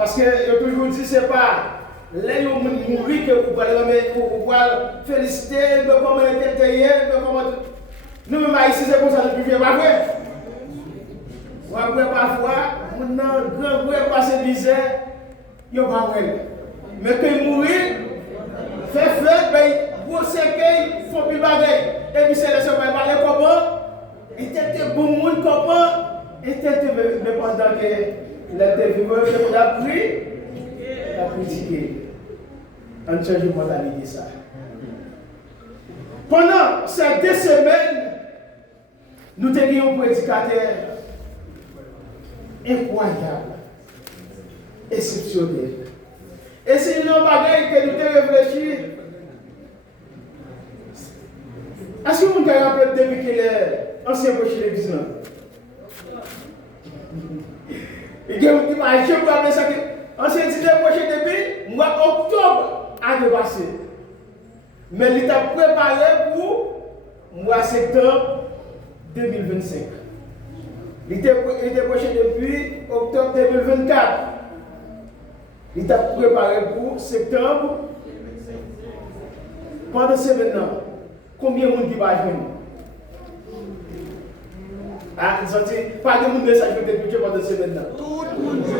Parce que je toujours dit, c'est pas les gens qui mourent que vous pouvez féliciter, de comment ils étaient hier, de comment. Nous-mêmes ici, c'est comme ça depuis pas vrai. Après, parfois, nous avons grand frère passer misère, il n'y a pas vrai. Mais quand ils mourent, fait fête, gros cercueil, font plus bagaille. Et puis c'est les gens qui parlent comment. Et c'était bon monde comment. Et c'était mais pendant que les vivants on a pris, on a critiqué. On change de mentalité ça. Pendant ces 2 semaines, nous avons un prédicateur incroyable, exceptionnel. Et c'est une bagaille que nous avons réfléchi. Est-ce que vous avez rappelé depuis qu'il est ancien proche de l'église? Il y a une image, je peux appeler ça que ancien proche depuis mois octobre à dépasser. Mais il t'a préparé pour mois septembre 2025. Il était proche depuis octobre 2024. Il t'a préparé pour septembre. Pendant ce maintenant, combien de monde qui va jouer? Ah, pas de monde qui va jouer pendant ce maintenant. Tout le monde joue.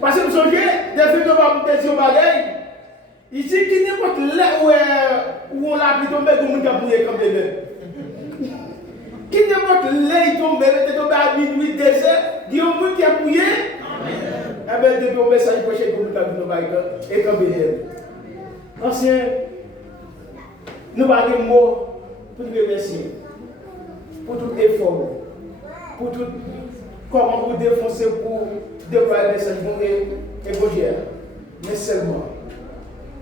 Parce que vous savez, des films de pas vous dire bagaille. Il dit qu'il n'est pas là où on l'a pris tombé comme on a bouillé comme bébé. Qui n'est pas là il tombe, il est tombé à minuit, 2 heures, il y a un monde qui a bouillé. Eh bien, depuis on message prochain comme on a bouillé et comme bébé. Ancien, nous avons des mots pour nous remercier, pour tout effort, pour tout comment vous défoncer pour déployer le message et pour dire. Mais seulement,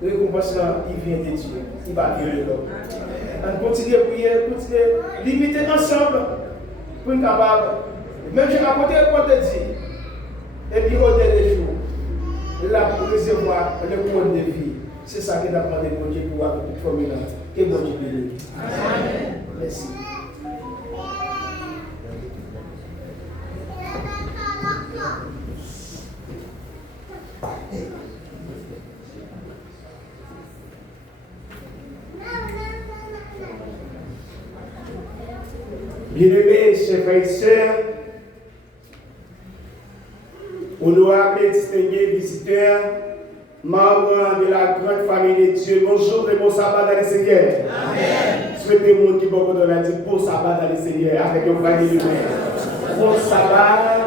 le récompense là, il vient de Dieu, il va venir de l'homme. On continue à prier, continuer, limiter ensemble pour être capable. Même je vais raconter le point de dire, et puis au dernier jour, là pour recevoir le point de vie. C'est ça que nous avons demandé pour Dieu pour avoir toute famille là. Et bon Dieu béni. Amen. Merci. Bien-aimés, chers frères et sœurs, honorables et distingués visiteurs, membres de la grande famille de Dieu, bonjour et bon sabbat dans le Seigneur. Amen. Souhaitez-moi qui beaucoup de la dit bon sabbat dans le Seigneur avec une famille de Dieu. Bon sabbat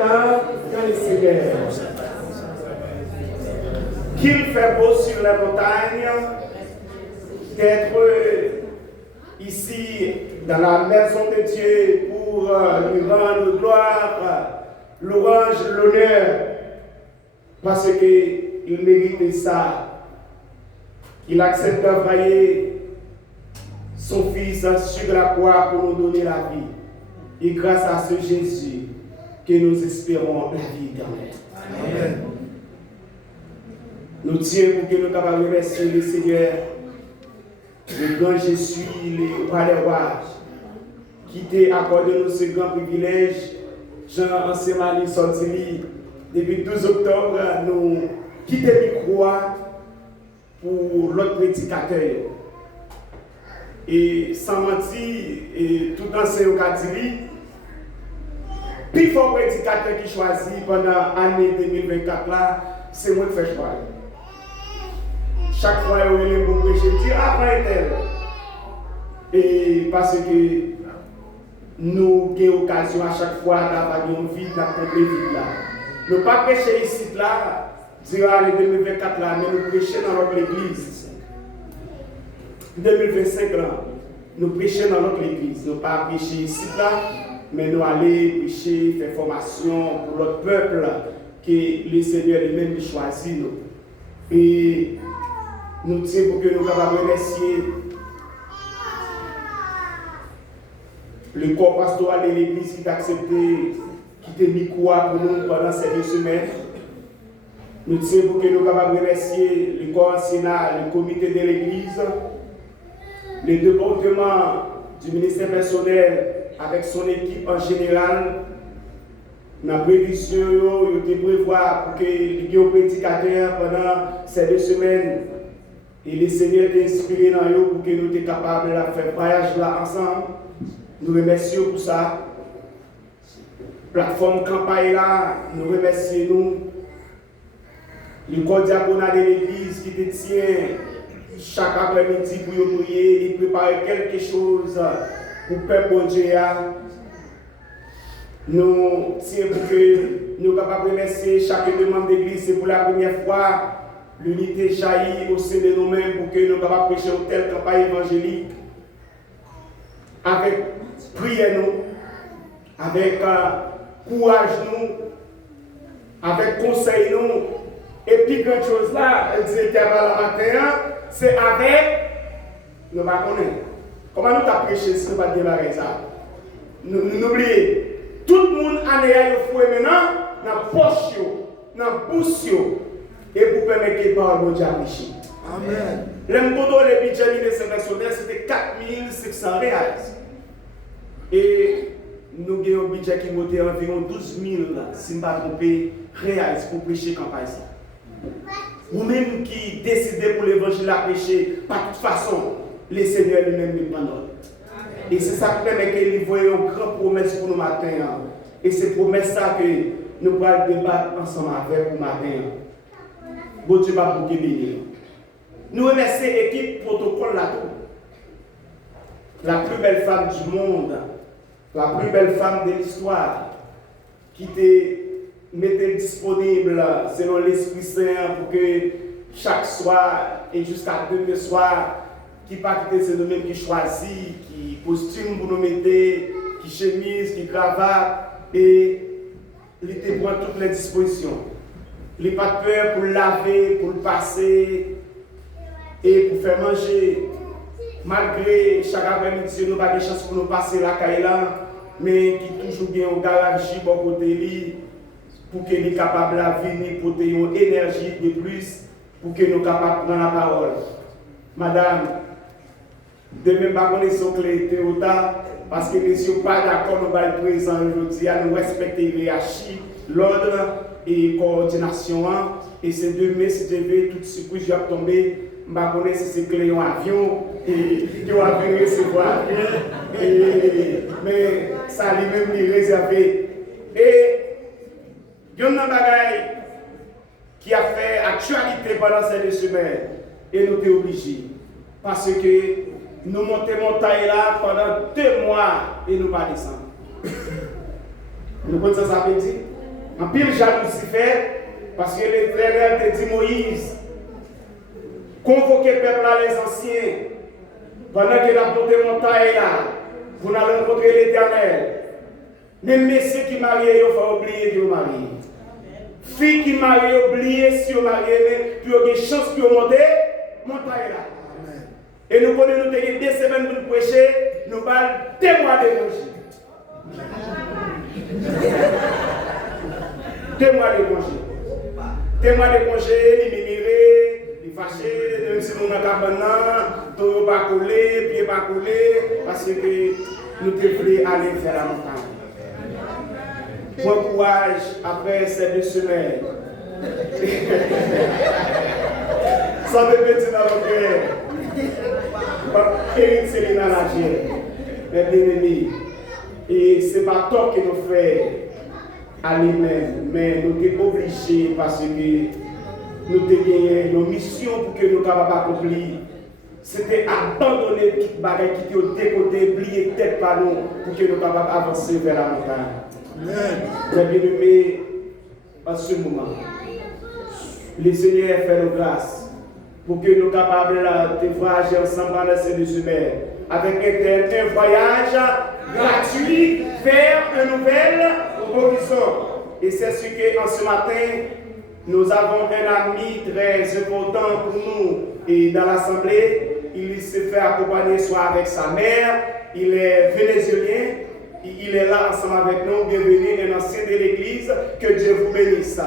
dans le Seigneur. Qu'il fait beau sur la montagne, d'être ici dans la maison de Dieu pour lui rendre gloire, louange, l'honneur, parce qu'il mérite ça. Il accepte d'envoyer son Fils sur la croix pour nous donner la vie. Et grâce à ce Jésus que nous espérons la vie éternelle. Amen. Nous tiens pour que nous puissions remercier le Seigneur, le grand Jésus, le roi des rois, qui t'a accordé nous ce grand privilège. Jean Ansemani sorti depuis 12 octobre, nous quittons le micro pour l'autre prédicateur. Et sans mentir, et tout enseignant qui dit, plus fort prédicateur qui choisit pendant l'année 2024 là, c'est moi qui fais choix. Chaque fois, il y a pour prêcher, je dis après tel. Et parce que nous avons occasion à chaque fois d'avoir une vie, d'avoir une vie là. Nous ne pas prêcher ici là, durant l'année 2024 là, mais nous prêcher dans notre église. 2025 là, nous prêchons dans notre église. Nous ne pas prêcher ici là, mais nous allons prêcher, faire formation pour notre peuple que le Seigneur lui-même choisit nous. Et nous disons pour que nous puissions remercier le corps pastoral de l'église qui a accepté quitter micro pour nous pendant ces 2 semaines. Nous disons pour que nous puissions remercier le corps enseignant, le comité de l'église, le département du ministère personnel avec son équipe en général. la prévision, il te prévoit pour que les prédicateurs pendant ces 2 semaines. Et le Seigneur t'a inspiré dans eux pour que nous soyons capables de faire voyage là ensemble. Nous remercions pour ça. Plateforme campagne là, nous remercions nous. Le corps diaconat de l'église qui te tient chaque après-midi pour prier et préparer quelque chose pour le peuple bon Dieu. Nous tiens pour que nous soyons capables de remercier chaque membre d'église. C'est pour la première fois l'unité jaillit au sein de nous-mêmes pour que nous soyons capables de prêcher une telle campagne évangélique. Avec prière, nous, avec courage, nous, avec conseil, nous. Et puis, quelque chose là, le directeur la matin, c'est avec. Nous ne connaissons pas. Comment nous t'as prêché si nous ne pas démarrer ça? Nous n'oublions. Tout le monde a eu fouet maintenant dans la poche, dans la bouche, et pour permettre que par le Dieu prêcher. Amen. Le budget de c'était 4500 reais. Et nous avons un budget qui montait environ 12 000, si je ne me trompe, reais pour prêcher campagne. Vous-même qui décidez pour l'évangile à prêcher, par toute façon, le Seigneur lui-même nous prend. Et c'est ça qui permet que nous voyons une grande promesse pour nous matin. Et c'est promesse ça que nous allons débattre ensemble avec vous matin. Bon Dieu va vous bénir. Nous remercions l'équipe protocole là. La plus belle femme du monde, la plus belle femme de l'histoire, qui te mettait disponible selon l'Esprit Saint pour que chaque soir et jusqu'à demain soir, qui pas quitter c'est nous-mêmes qui choisit, qui costume pour nous mettre, qui chemise, qui cravate, et il te prend toutes les dispositions. Il n'a pas de peur pour laver, pour le passer et pour faire manger. Malgré chaque après-midi, nous n'avons pas de chance pour nous passer la caille là, mais qui toujours bien au garage bon côté lui, pour qu'il soit capable de venir pour une énergie de plus, pour que nous soyons capables de prendre la parole. Madame, demain, je ne sais pas clé Théota, parce que nous ne sommes pas d'accord, nous allons présent aujourd'hui, à nous respecter la hiérarchie, l'ordre et la coordination. Et c'est demain, si je vais, toute surprise, je vais tomber. Je ne sais pas si c'est clé en avion, et qui va venir recevoir. Mais ça lui-même est réservé. Et il y a un bagage qui a fait actualité pendant ces 2 semaines. Et nous sommes obligés. Parce que nous montons montagne là pendant 2 mois et nous ne pas descendre. Nous comprenons ça veut dire? En pile jalousie fait, parce que l'Éternel te dit Moïse, convoquez le peuple là, les anciens, pendant que la montée montagne là, vous n'allez rencontrer l'Éternel. Même messieurs qui marient, il faut oublier que vous mariez. Filles qui marient, oubliez si vous mariez, mais tu as des chances pour monter montagne là. Et nous connaissons 2 semaines pour nous prêcher, nous parlons 2 mois d'évangile. 2 mois d'évangile. 2 mois de congé, les mimirer, les fâcher, même si nous avons un cabane, tout pas coller, pied pas coller, parce que nous devons aller vers la montagne. Bon courage après ces 2 semaines. Sans me mettre dans le cœur. Éric Célina Lagier, mes bien-aimés. Et ce n'est pas toi qui nous fait à lui-même, mais nous sommes obligés parce que nous avons gagné nos missions pour que nous soyons capables d'accomplir. C'était abandonner toute bagaille qui était au décoté, plier tête par nous pour que nous soyons capables d'avancer vers la montagne. Mes bien-aimés, en ce moment, le Seigneur fait nos grâces pour que nous soyons capables de voyager ensemble dans ces 2 semaines avec un voyage gratuit vers un nouvel horizon. Et c'est ce qu'en ce matin, nous avons un ami très important pour nous et dans l'Assemblée. Il se fait accompagner soit avec sa mère, il est vénézuélien, il est là ensemble avec nous. Bienvenue, un ancien de l'Église, que Dieu vous bénisse.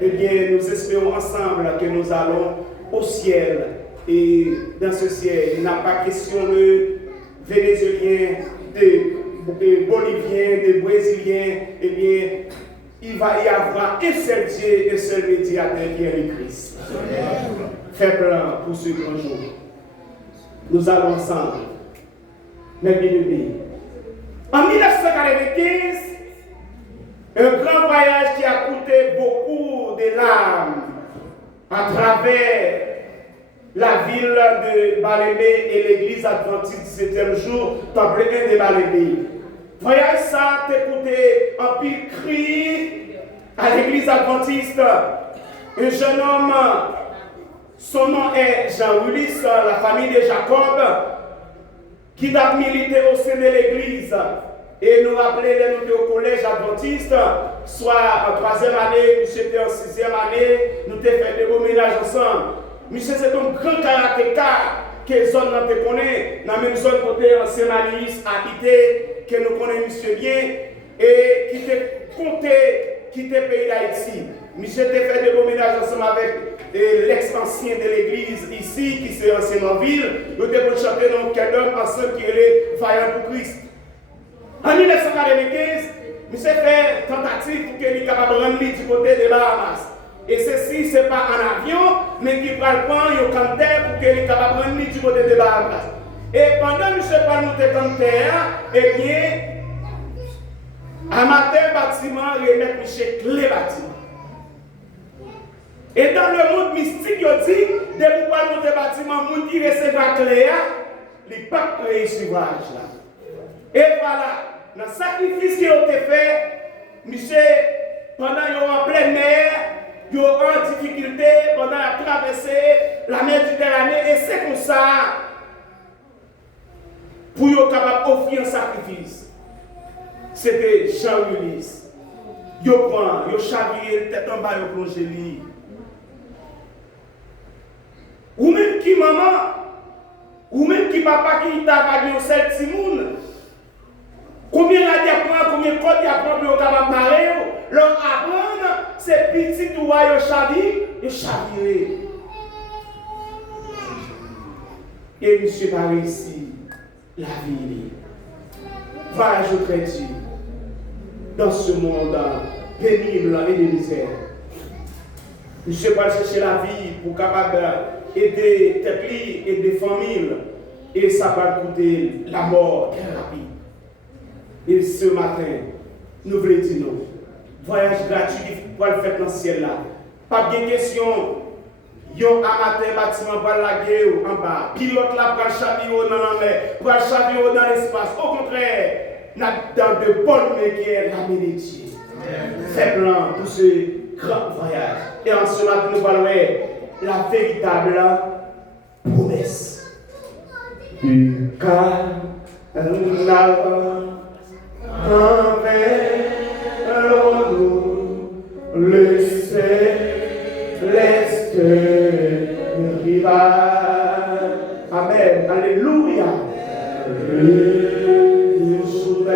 Eh bien, nous espérons ensemble que nous allons au ciel. Et dans ce ciel, il n'y a pas question de Vénézuéliens, de Boliviens, de Brésiliens. Eh bien, il va y avoir un seul Dieu, un seul médiateur qui est le Christ. Fais plan pour ce grand jour. Nous allons ensemble. Mes bien-aimés. En 1995, un grand voyage qui a coûté beaucoup de larmes à travers la ville de Balémé et l'église adventiste du 7e jour, temple 1 de Balémé. Voyage ça t'a coûté un pile cri à l'église adventiste. Un jeune homme, son nom est Jean-Ulysse, la famille de Jacob, qui a milité au sein de l'église. Et nous rappelons, nous étions au collège adventiste, soit en 3e année, nous étions en 6e année, nous avons fait des beaux ménages ensemble. Monsieur, c'est un grand karatéka que zone nous connaît, dans la même zone côté ancien Manis habité, que nous connaissons monsieur bien, et qui était compté quitter le pays d'Haïti. Monsieur a fait des beaux ménages ensemble avec l'ex-ancien de l'église ici, qui s'est ancien en ville. Nous avons chanté dans quel homme ensemble qui est vaillant pour Christ. En 1995, monsieur fait tentative pour qu'il soit capable de rendre du côté de Bahamas. Et ceci, ce n'est pas en avion, mais qui prend le point, il y a un terre pour qu'il soit capable de rendre du côté de Bahamas. Et pendant que monsieur parle de comme terre, eh bien, un matin, bâtiment, remet Michel clé bâtiment. Et dans le monde mystique, il dit, dès que vous parlez de bâtiment, le monde qui recevra la clé, il n'est pas créé ce voyage là. Et voilà, dans le sacrifice qui a été fait, monsieur, pendant qu'il est en pleine mer, il est en difficulté, pendant qu'il a traversé la mer Méditerranée, et c'est comme ça, pour être capable d'offrir un sacrifice. C'était Jean-Ulysse. Il prend, il chavire, tête en bas, il plonge lui. Ou même qui maman, ou même qui papa qui t'a vagué au seul Timoun. Combien il apprend, combien de code il apprend pour capable de marrer, leur apprendre, c'est petit ou il chavire. Et monsieur pas réussi la vie. Voyage au chrétien dans ce monde pénible et de misère. Monsieur va chercher la vie pour capable aider tête et des familles. Et ça va coûter la mort très rapide. Et ce matin, nous voulons dire non. Voyage gratuit pour le faire dans le ciel là. Pas de question. Yon amateur bâtiment pour la guerre en bas. Pilote là pour le chaviro dans la mer, pour le chaviro dans l'espace. Au contraire, dans de bonnes mains qui est la main de Dieu. Fais plan pour ce grand voyage. Et en ce matin, nous parlons la véritable promesse. Car envers nous le céleste rival. Amen. Alléluia. Le souverain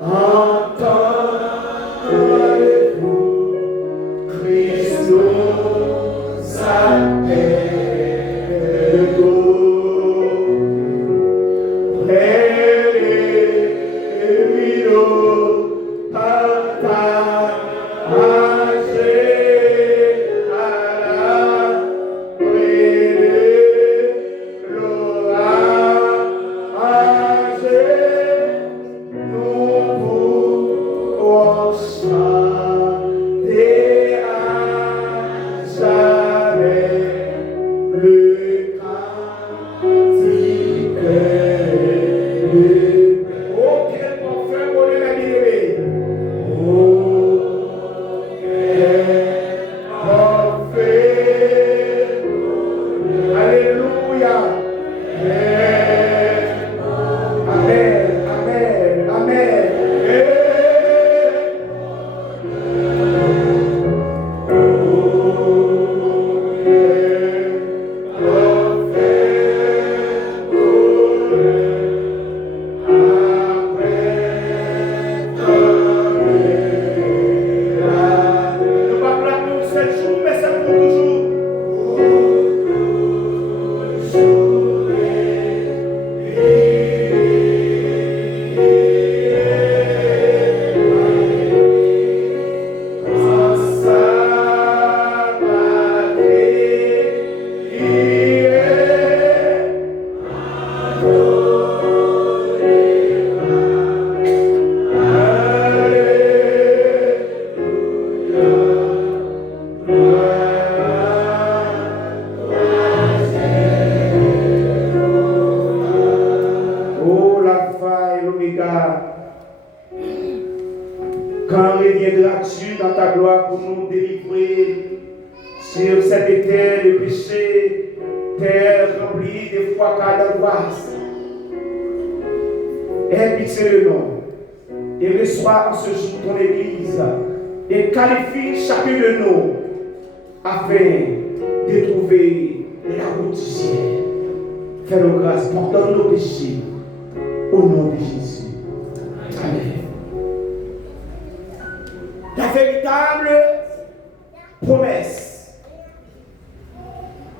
entendez-vous, Christ nous appelle d'eau. Jamais délivré sur cette terre de péché, terre remplie de fracas d'angoisse. Aie pitié de nous et reçois en ce jour ton Église et qualifie chacun de nous afin de trouver la route du ciel. Fais-nous grâce, pardonne nos péchés au nom de Jésus. Amen. La véritable promesse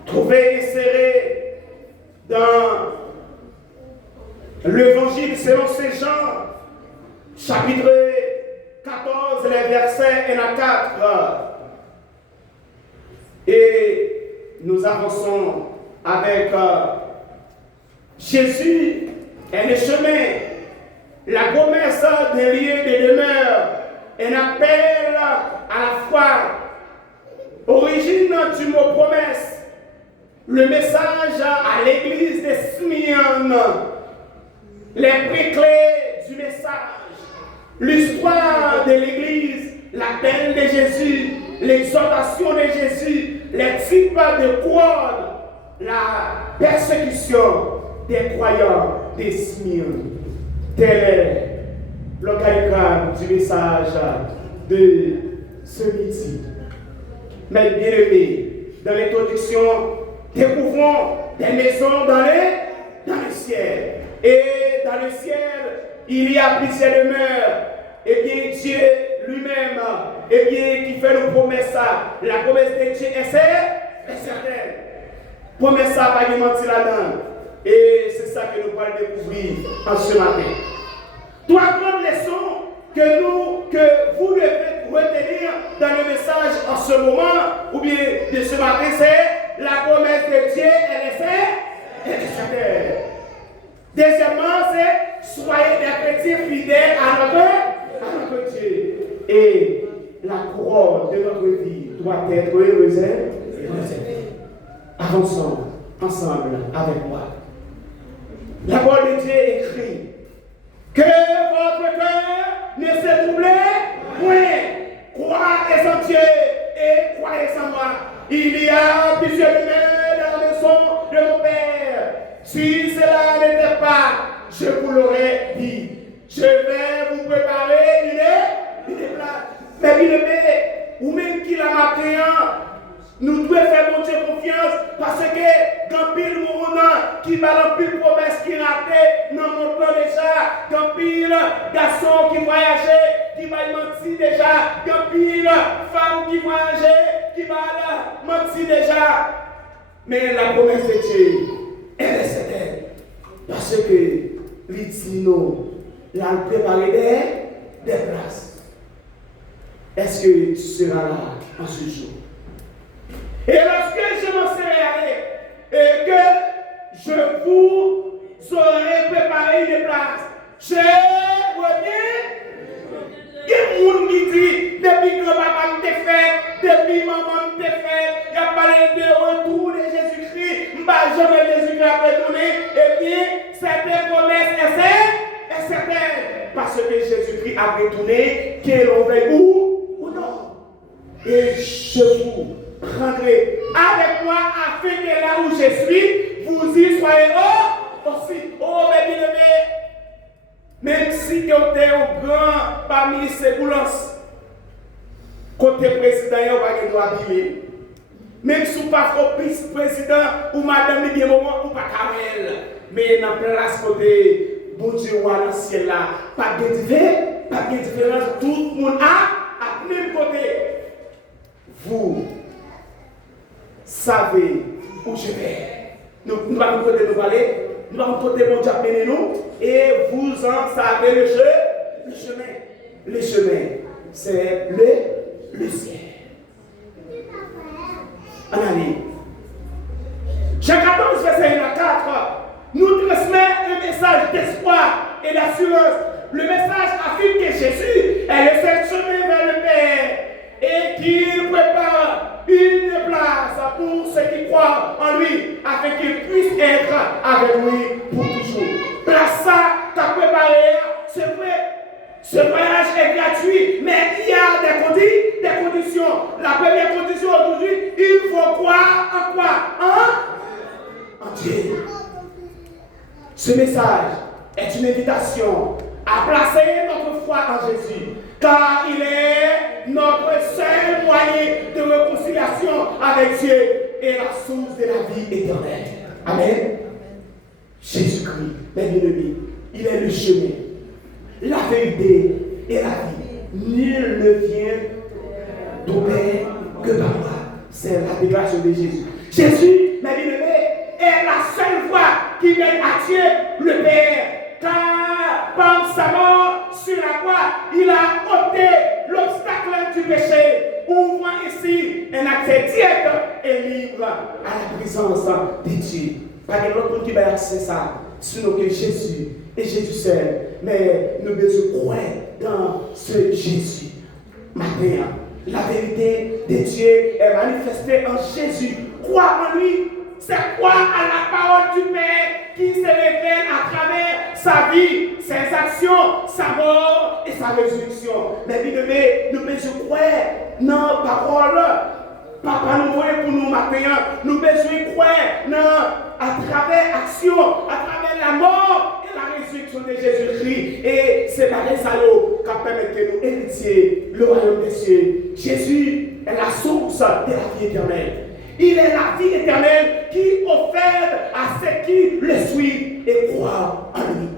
trouvée insérée dans l'Évangile selon Saint Jean, chapitre 14, les versets 1 à 4. Et nous avançons avec Jésus est le chemin, la promesse d'un lieu de demeure, un appel à la foi. Origine du mot promesse, le message à l'église de Smyrne, les préclés du message, l'histoire de l'église, l'appel de Jésus, l'exhortation de Jésus, les types de couronne, la persécution des croyants de Smyrne. Tel est l'organigramme du message de ce midi. Mais bien aimés, dans l'introduction, découvrons des maisons dans le ciel. Et dans le ciel, il y a plusieurs demeures. Et bien Dieu lui-même, et bien qui fait nos promesses, la promesse de Dieu est certaine. Promesse ça pas de mentir là-dedans. Et c'est ça que nous allons découvrir en ce matin. Trois grandes leçons que vous devez retenir dans le message en ce moment, ou bien de ce matin, c'est la promesse de Dieu, elle est certaine. Deuxièmement, c'est soyez des chrétiens fidèles à notre Dieu. Et la couronne de notre vie doit être heureuse. Avançons ensemble avec moi. La parole de Dieu écrit que votre cœur ne se trouble point. Croyez en Dieu et croyez en moi. Il y a plusieurs demeures dans la maison de mon Père. Si cela n'était pas, je vous l'aurais dit. Je vais vous préparer une place. Mais bien aimé, ou même qui l'a matin, nous devons faire mon Dieu confiance parce que dans pile monde qui va dans pile promesse qui raté, dans mon plan déjà, dans pile garçons qui voyageaient, qui va mentir déjà, dans pile femmes qui voyageaient, qui va mentir déjà. Mais la promesse de Dieu, elle est certaine. Parce que les dinos l'ont préparé des places. Est-ce que tu seras là en ce jour? Et lorsque je m'en serai allé, et que je vous aurai préparé des places, je reviens. Il y a des gens qui disent, depuis grand-papa t'es fait, depuis maman t'es fait, il y a parlé de retour de Jésus-Christ, jamais Jésus-Christ a retourné, et bien, cette promesse est certaine, parce que Jésus-Christ a retourné, qu'il en veuille ou non. Et je vous prendrez avec moi afin que là où je suis, vous y soyez aussi. Oh, mes bien-aimés, même si tu es au grand parmi ces boulances, côté président, il n'y a pas de droit habiller. Même si vous n'êtes pas président ou madame, il y a des moments où vous n'êtes pas carrel. Mais dans la place côté, bon Dieu, dans le ciel là, pas de différence, tout le monde a même côté. Vous savez où je vais. Nous allons côté nous aller, nous allons côté mon Dieu appelé nous, et vous en savez le chemin. Le chemin, c'est le ciel. En allée. Jean 14, verset 1 à 4, nous transmet un message d'espoir et d'assurance. Le message affirme que Jésus est le seul chemin vers le Père et qu'il prépare une place pour ceux qui croient en lui, afin qu'ils puissent être avec lui pour toujours. Place ça, t'as préparé, c'est vrai. Ce voyage est gratuit, mais il y a des conditions. La première les conditions aujourd'hui, il faut croire en quoi? En Dieu. Ce message est une invitation à placer notre foi en Jésus, car il est notre seul moyen de réconciliation avec Dieu et la source de la vie éternelle. Amen. Jésus-Christ, mes bien-aimés, il est le chemin, la vérité et la vie. Nul ne vient au Père que par moi. C'est la déclaration de Jésus. Jésus, mes bien-aimés, est la seule voie qui mène à Dieu, le Père. Car par sa mort sur la croix, il a ôté l'obstacle du péché, ouvrant ici un accès direct et libre à la présence de Dieu. Pas de l'autre monde qui va accès ça, sinon que Jésus et Jésus seul. Mais nous devons croire dans ce Jésus. Maintenant, la vérité de Dieu est manifestée en Jésus. Croire en lui, c'est croire à la parole du Père qui se révèle à travers sa vie, ses actions, sa mort et sa résurrection. Mais bien aimé, nous devons croire dans la parole. Papa nous voit pour nous maintenant. Nous devons croire à travers l'action, à travers la mort et la résurrection de Jésus-Christ. Et c'est la raison qui permet que nous héritions le royaume des cieux. Jésus est la source de la vie éternelle. Il est la vie éternelle qui offre à ceux qui le suivent et croient en lui.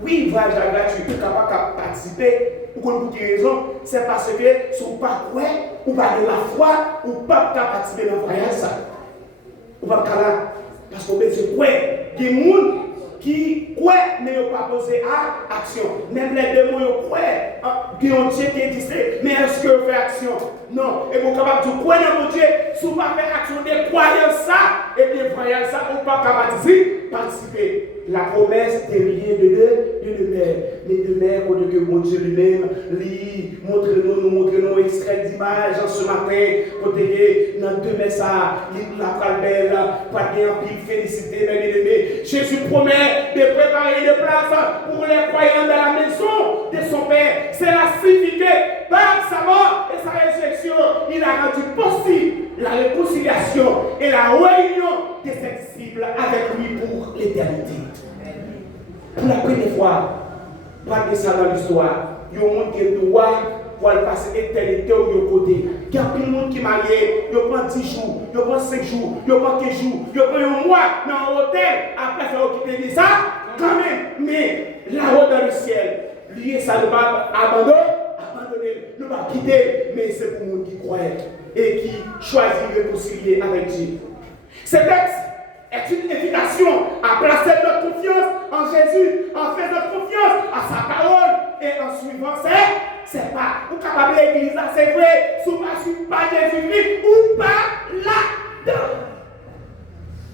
Oui, le voyage gratuit, tu es capable de participer. Pour quelle raison? C'est parce que si vous ne pas croire, ou pas de la foi, ou pas participer dans le voyage. Ou pas là. Parce qu'on peut se croire. Il y a des gens qui croient, mais ils n'ont pas posé à action. Même les démons, ils croient. Qui ont Dieu qui existe, mais est-ce que vous faites action? Non. Et vous êtes capable de croire dans mon Dieu, si vous ne faites pas action de croire ça, et bien voyez ça, vous ne pas capable de participer. La promesse n'est rien de mer. Mais de mer, pour que mon Dieu lui-même, lui, montre-nous extrait d'image ce matin, pour que dans deux messages, la parole belle, pas de pile félicité, mes bien-aimés. Jésus promet de préparer des places pour les croyants dans la maison de son Père. C'est la signification par sa mort et sa résurrection. Il a rendu possible la réconciliation et la réunion de ses disciples avec lui pour l'éternité. Pour la première fois, pas de ça dans l'histoire, il y a un monde qui est droit pour passer l'éternité au côté. Il y a plein de monde qui est marié, il prend 10 jours, il prend 5 jours, il prend 15 jours, il prend un mois dans un hôtel, après faire quitter ça, quand même. Mais là-haut dans le ciel, lui, ça ne va pas abandonner, ne va pas quitter, mais c'est pour le monde qui croit et qui choisit de réconcilier avec Dieu. Ce texte est une invitation à placer notre confiance en Jésus, en faisant confiance à sa parole et en suivant ses pas. Vous capable l'église là, c'est vrai, si vous ne suivez pas Jésus-Christ, ou pas là-dedans.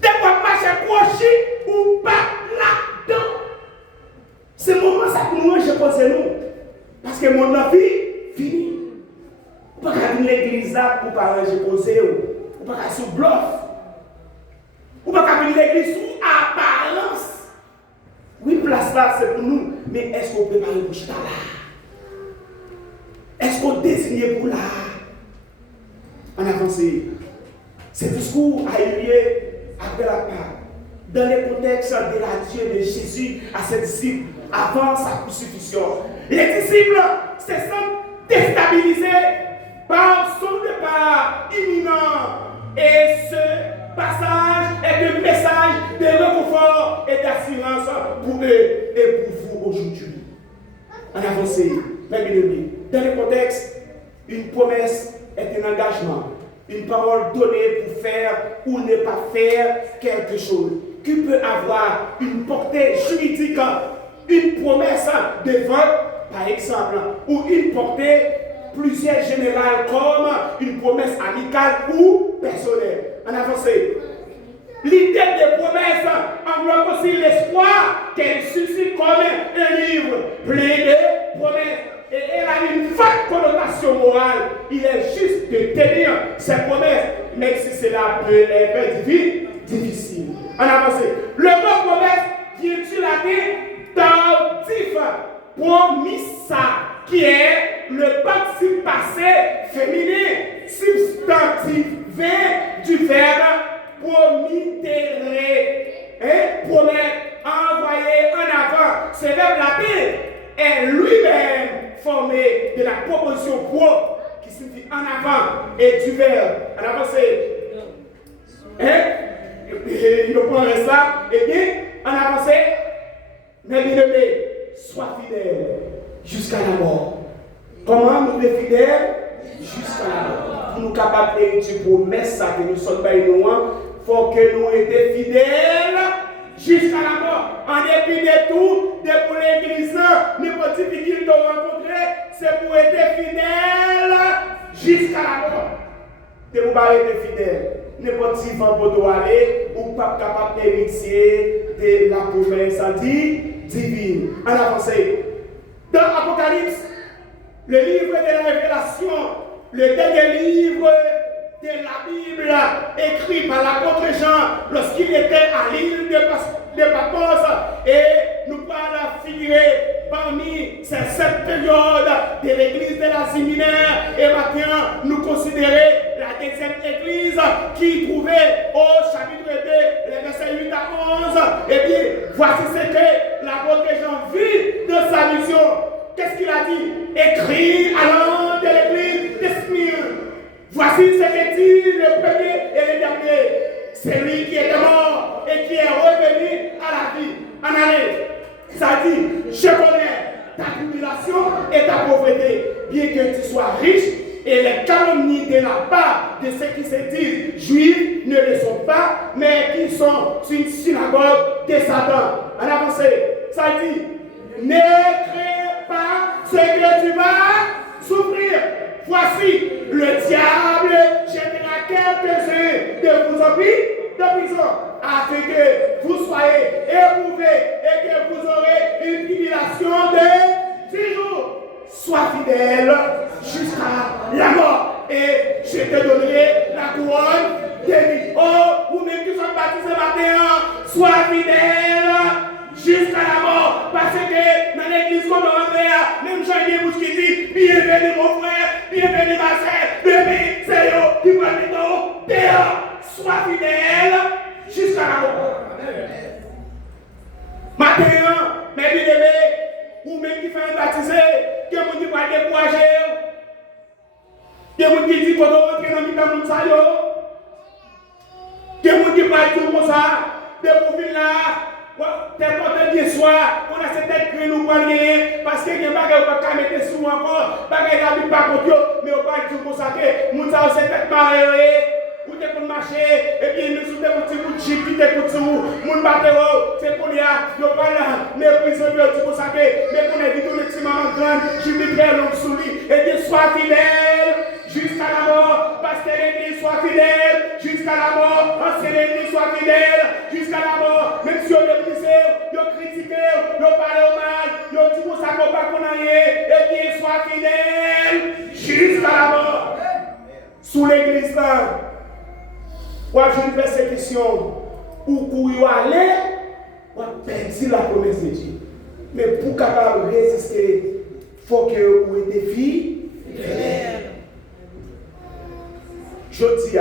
Dès que vous marchez proche, ou pas là-dedans. C'est le moment ça pour nous, je pense nous. Parce que mon vie fini. Vous ne pouvez pas venir l'église là pour pas ranger posé, ou pas sous bluff. Ou pas venir l'église sous apparence. Oui, place là, c'est pour nous. Mais est-ce qu'on prépare pour ça là? Est-ce qu'on désigne pour là? En avancé. Ce discours a eu lieu après la part. Dans le contexte de l'adieu de Jésus à ses disciples avant sa crucifixion. Les disciples se sentent déstabilisés par son départ imminent. Et ce passage est un message de réconfort et d'assurance pour eux et pour vous aujourd'hui. En avancée, mes bien-aimés, dans le contexte, une promesse est un engagement, une parole donnée pour faire ou ne pas faire quelque chose qui peut avoir une portée juridique, une promesse de vote, par exemple, ou une portée plusieurs générales comme une promesse amicale ou personnelle. En avancée, l'idée de promesse englobe aussi l'espoir qu'elle suscite comme un livre plein de promesses. Et elle a une forte connotation morale. Il est juste de tenir ces promesses, même si cela peut être difficile. En avancée, le mot promesse vient du latin tardif, promissa. qui est le participe passé féminin, substantif V du verbe promittere, promettre, envoyer en avant. Ce verbe latin est lui-même formé de la proposition pro qui signifie en avant et du verbe. En avant, c'est il reprend ça, et bien, en avant, c'est mes bien-aimés, sois fidèles jusqu'à la mort. Comment nous sommes fidèles jusqu'à la mort? Pour nous capables de promesses que nous sommes pas nous, il faut que nous étions fidèles jusqu'à la mort. En dépit de tout, de pour l'église, n'importe qui qu'il doit rencontrer, c'est pour être fidèle jusqu'à la mort. De vous pas être fidèle. N'importe qui va aller ou pas capable d'héritier de la promesse divine. En avancée. Dans l'Apocalypse, le livre de la Révélation, le dernier livre de la Bible, écrit par l'apôtre Jean lorsqu'il était à l'île de Patmos, et nous parlons figurer parmi ces 7 périodes de l'église de l'Asie mineure, et maintenant nous considérons la deuxième église qui trouvait au chapitre 2, les versets 8 à 11. Et bien, voici ce que l'apôtre Jean vit de sa mission. Qu'est-ce qu'il a dit? Écrit à l'ange de l'église de Smyrne. Voici ce que dit le premier et le dernier. C'est lui qui était mort et qui est revenu à la vie. En année, ça dit, je connais ta tribulation et ta pauvreté, bien que tu sois riche, et les calomnies de la part de ceux qui se disent juifs ne le sont pas, mais qui sont une synagogue de Satan. En avancée, ça dit, ne crée pas ce que tu vas souffrir. Voici, le diable jettera quelques-uns de vous de prison, afin que vous soyez éprouvés et que vous aurez une tribulation de 6 jours. Sois fidèle jusqu'à la mort, et je te donnerai la couronne de vie. Oh, vous-même qui sont baptisés ce matin, sois fidèle jusqu'à la mort, parce que dans l'église qu'on a rentré, même Jean-Guy Bouche qui dit, bienvenue mon frère, bienvenue ma soeur, bienvenue, c'est eux qui prennent le dos, dehors, sois fidèle jusqu'à la mort. Maintenant, mes bien-aimés, ou même qui fait baptiser, que vous qui va décourager, que vous qui dit qu'on doit rentrer dans le milieu de ça, que vous qui va dire comme ça, de vous venir là, t'es content bien soir, on a cette tête que nous pas gagner, parce que les bagages ne peuvent pas mettre sous encore, bagages la vie pas contre, mais on va dire comme ça que nous avons cette tête marée. Ou t'es pour marcher, et puis nous sommes des petits bouts de chip, qui t'écoutent sur vous, mon bateau, c'est pour y aller, nous pas là, mais prisonniers, tu peux savoir, mais qu'on est dit tout le petit maman grande, je suis très long sous lui, et bien sois fidèle jusqu'à la mort, parce que l'église soit fidèle jusqu'à la mort, parce que l'église soit fidèle jusqu'à la mort, même si on est brisé, on critique, on parle au mal, on dit pour ça qu'on va qu'on aille, et bien sois fidèle jusqu'à la mort, sous l'église là. Ou j'ai une persécution, ou courir aller, ou perdre la promesse de Dieu. Mais pour capable de résister, il faut que vous ayez des filles. Je dis,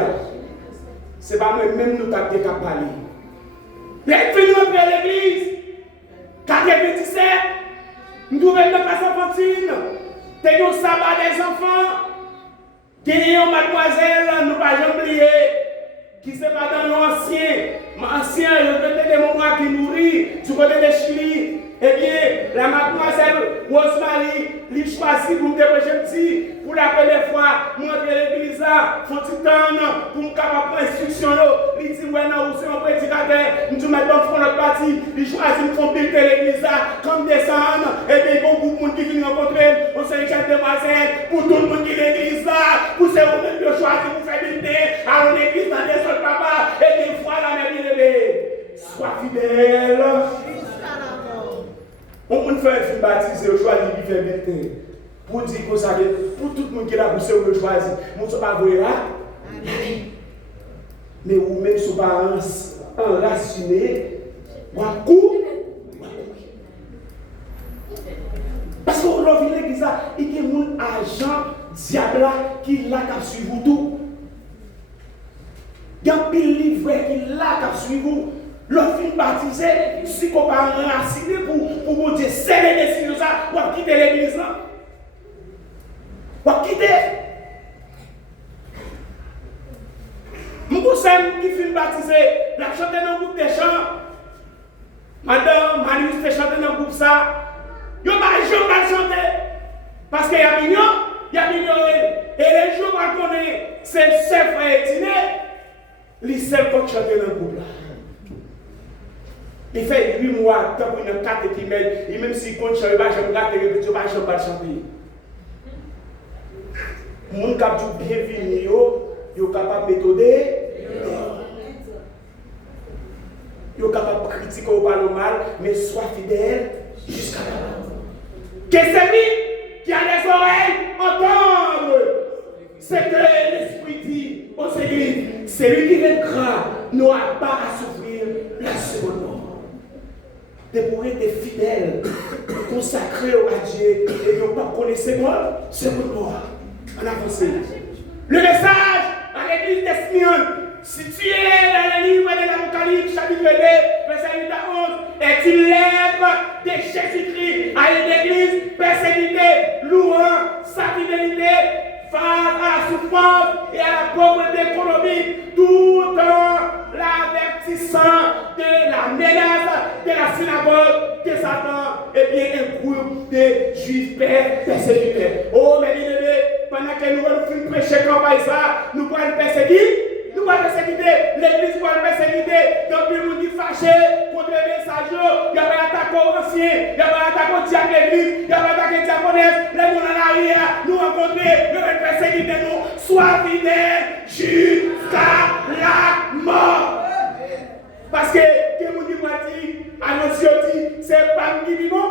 ce n'est pas même nous qui avons parlé. Mais venons après l'église, 4h27, nous devons être dans la classe enfantine, nous avons le sabbat des enfants, gagnons mademoiselle, nous ne pouvons pas oublier. Qui se bat dans l'ancien, le côté des moments qui nourrit, du côté de Chili, eh bien, la mademoiselle Rosemary, lui choisit pour me dépêcher petit, pour la première fois, montrer l'église là, faut-il temps pour me capable instruction, lui dit, ouais, non, c'est un prédicateur, nous mettons pour notre parti, lui choisit pour compléter l'église là, comme descendre, et bien, beaucoup de monde qui vient rencontrer, on se jette demoiselles, pour tout le monde qui est l'église là, pour ces hommes qui choisissent pour faire militer, à l'église dans des autres papas, et des fois, la même sois fidèle. On peut faire une baptise, on choisit de faire militer. Pour dire que ça, pour tout le monde qui est là, vous savez, choisir. Vous ne pouvez pas voir là. Mais vous-même, si vous pas enraciné, ou à coup, parce que l'on vient l'église, il y a un agent diable qui l'a qu'à suivre tout. Il y a un pile livre qui l'a qu'à suivre. L'on fin baptisé, si on va enraciner pour vous dire, c'est les décisions, on va quitter l'église. On va quitter. Moussem qui fin baptisé, la chanté dans le groupe des chants. Madame Marius te chanté dans le groupe ça. Yo pas chanter. Parce qu'il y a mignon, et les jours qu'on connaît, c'est chef frère dîner, les seuls qui chantent dans le groupe là. Il fait 8 mois, tant qu'il y a 4 épimètres, et même s'il compte chanter, il va chanter, il va chanter. Les gens qui ont bien fini, ils sont capables de méthoder. Ils sont capables de critiquer ou pas le mal, mais sois fidèle jusqu'à la mort. Que celui qui a des oreilles entendre ce que l'Esprit dit aux églises. Celui qui vaincra n'aura pas à souffrir la seconde mort. De pour être fidèle, consacré à Dieu et ne pas connaître moi, seconde mort. En avancée. Le message à l'église d'Esmion, situé dans le livre de l'Apocalypse, chapitre 2, verset 8 à 11, est une lettre de Jésus-Christ à une église persécutée, louant sa fidélité face à la souffrance et à la pauvreté économique, tout en l'avertissant de la menace de la synagogue de Satan et bien un groupe de juifs persécutés. Oh, mes bien-aimés, pendant que nous allons prêcher campagne ça, nous allons persécuter. Nous allons persécuter, l'église va persécuter, donc le monde est fâché contre les messages, il y a pas d'attaque aux anciens, il y a pas d'attaque aux diacres d'église, il y a pas d'attaque aux diaconesses, les gens en arrière, nous rencontrer, nous allons persécuter nous, sois fidèle jusqu'à la mort. Parce que, que vous dites, annonce dit, c'est pas nous qui vivons,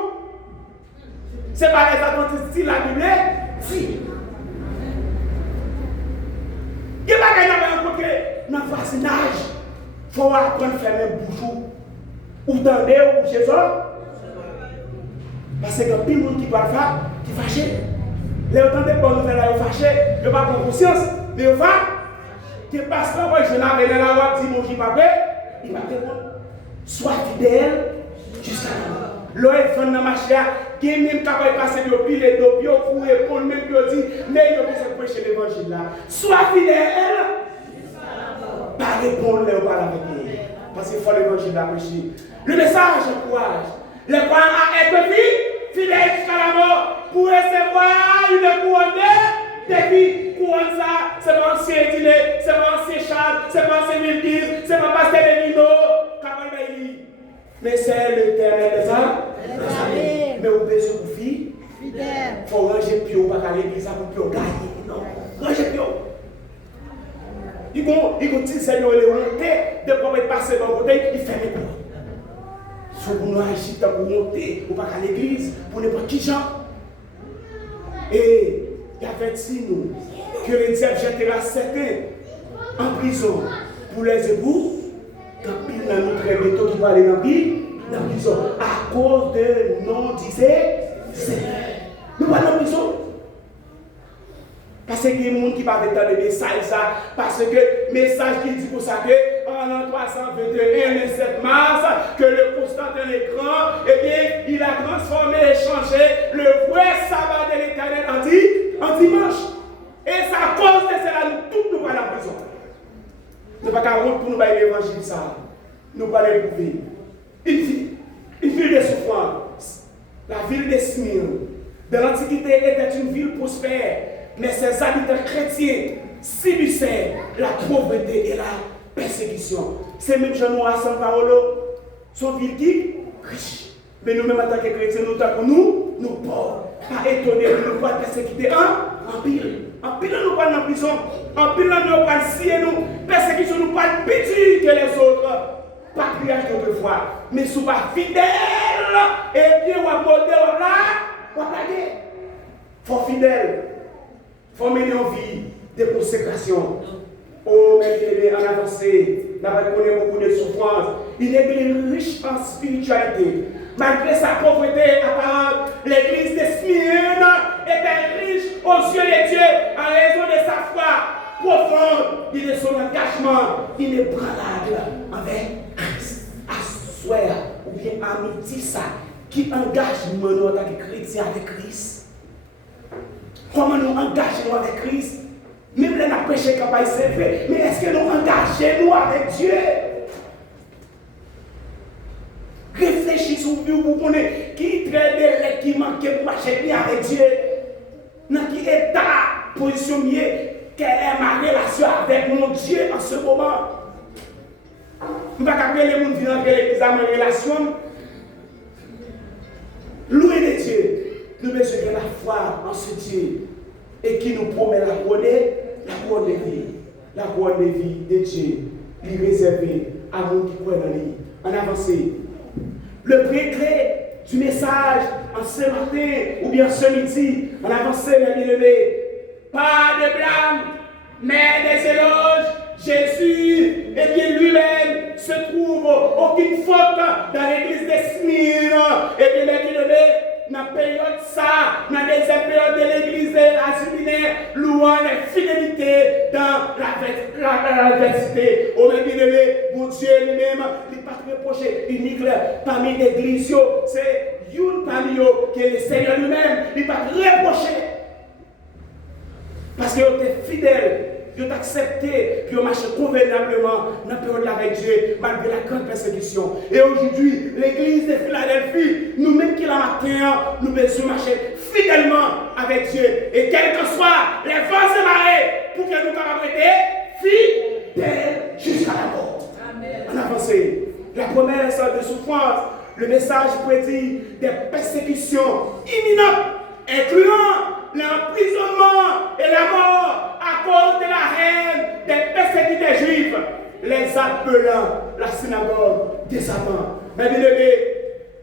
c'est pas les adventistes qui la Bible dit. Il n'y a pas qu'à rencontrer dans le voisinage. Il faut apprendre à faire un bouchou. Ou tendez ou chez eux. Parce que plus de monde qui parle faire, qui est fâché. Les autant de bonnes nouvelles sont fâchés. Ils n'ont pas de conscience. Mais ils vont. Que pasteur, moi je n'avais pas la voix, dit mon qui m'a fait. Il va répondre. Sois fidèle jusqu'à la mort. L'eau est dans la machine. Qui est même capable de passer de pile et de bio pour répondre, même qui dit, mais il y a besoin de prêcher l'évangile là. Sois fidèle. Pas répondre les paroles avec lui. Parce qu'il faut l'évangile à prêcher. Le message encourage les croyants à être fidèles jusqu'à la mort pour recevoir une couronne de vie. Couronne ça, c'est pas ancien dîner, c'est pas ancien char, c'est pas ancien militaire, c'est pas pasteur de vino. Mais c'est l'éternel des âmes. Mais au besoin de vie, il faut ranger pied au bac à l'église pour gagner. Non, ranger pied. Il faut dire Seigneur, il est monté, de pouvoir passer dans le côté, il fait les coups. Si vous agissez pour monter au bac à l'église, pour ne pas qui gens. Et il avertit nous que le diable jettera certains en prison pour les ébouts. Quand il a notre bientôt qui va aller dans la prison à cause de non disait Seigneur. Nous pas dans la prison. Parce qu'il y a des gens qui parlent dans les messages, parce que le message qui dit pour ça que en 321, le 7 mars, que le Constantin est grand, eh bien, il a transformé et changé le vrai sabbat de l'Éternel en dimanche. Et c'est à cause de cela nous tous nous allons à la prison. Nous ne pouvons pas pour nous bailler l'évangile ça. Nous ne pouvons pas l'éprouver. Une ville de souffrance. La ville de Smyrne. De l'Antiquité était une ville prospère. Mais ses habitants chrétiens subissaient la pauvreté et la persécution. C'est même Jean Noir San Paolo. Son ville qui riche. Mais nous-mêmes en tant que chrétiens, nous sommes nous pauvres. Pas étonnés de nous pas persécuter en pile. En pile, nous pas dans la prison. En pile, nous pas scier nous. Persécution, nous pas pitié que les autres. Patriarches d'autrefois. Mais si vous pas fidèle, et bien, vous avez modèle là, vous avez il faut fidèle. Il faut mener en vie de consécration. Oh, mes bien en avancée, nous avons connu beaucoup de souffrances. Une église riche en spiritualité Malgré sa pauvreté apparente, l'église de Smyrne était riche aux yeux de Dieu en raison de sa foi profonde et de son engagement inébranlable avec Christ. Assoir ou bien amitié ça qui engage nous en tant que chrétiens avec Christ. Comment nous engageons avec Christ? Même là, nous avons prêché campagne, c'est vrai. Mais est-ce que nous engageons avec Dieu? Réfléchissez sur vous connaissez qui traite les qui manque pour marcher bien avec Dieu. Dans quel état, position mieux, quelle est ma relation avec mon Dieu en ce moment? Je ne vais pas appeler les gens qui viennent entrer l'église à ma relation. Louer les dieux, nous besoin de la foi en ce Dieu et qui nous promet la couronne de vie. La couronne de vie de Dieu, lui réservée à vous qui croient dans lui. En avancée. Le précret du message en ce matin ou bien ce midi, en avancée, mes bien-aimés. Pas de blâme, mais des éloges. Jésus, et bien lui-même, se trouve aucune faute dans l'église de Smyrne. Et bien, mes bien-aimés, dans la période ça, dans les périodes de l'église de la séminaire, louant la fidélité dans l'adversité. Oh mes bien-aimés, mon Dieu lui-même, il n'est pas reproché unique parmi l'église, c'est une parmi eux qui est le Seigneur lui-même, il n'est pas reproché. Parce que vous êtes fidèle. Dieu t'a accepté, puis on marche convenablement dans la période avec Dieu, malgré la grande persécution. Et aujourd'hui, l'église de Philadelphie, nous-mêmes qui la matin, nous devons marcher fidèlement avec Dieu. Et quels que soient les vents et marées, pour que nous capables être fidèles jusqu'à la mort. Amen. En avancée, la promesse de souffrance, le message prédit des persécutions imminentes, incluant l'emprisonnement et la mort à cause de la haine des persécutés juifs, les appelant la synagogue des Satans. Mais bien aimé,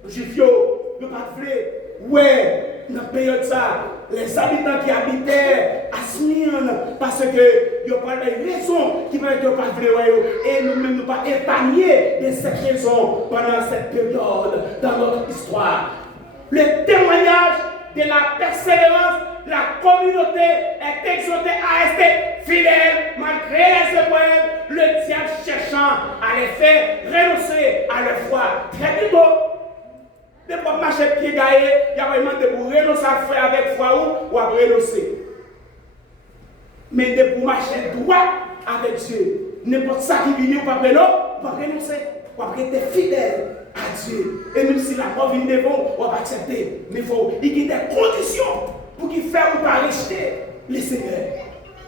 juifs, ne pas ouais, dans la période ça, les habitants qui habitaient à Smyrne, parce que ils n'ont pas de raison qui peuvent être pas vrai, et nous-mêmes ne pas épargnés de cette raison pendant cette période dans notre histoire. Le témoignage de la persévérance, la communauté est exhortée à rester fidèle malgré les épreuves, le diable cherchant à les faire renoncer à leur foi. Très vite, des fois, marcher pied gaillé, il y a vraiment de pour renoncer à faire avec foi ou à renoncer. Mais de pour marcher droit avec Dieu, n'importe ça qui vient, ou pas renoncer, ou pas rester fidèle à Dieu. Et même si la mort vient devant, on va accepter. Mais il faut y avoir des conditions pour qu'il fasse ou pas rester les Seigneurs.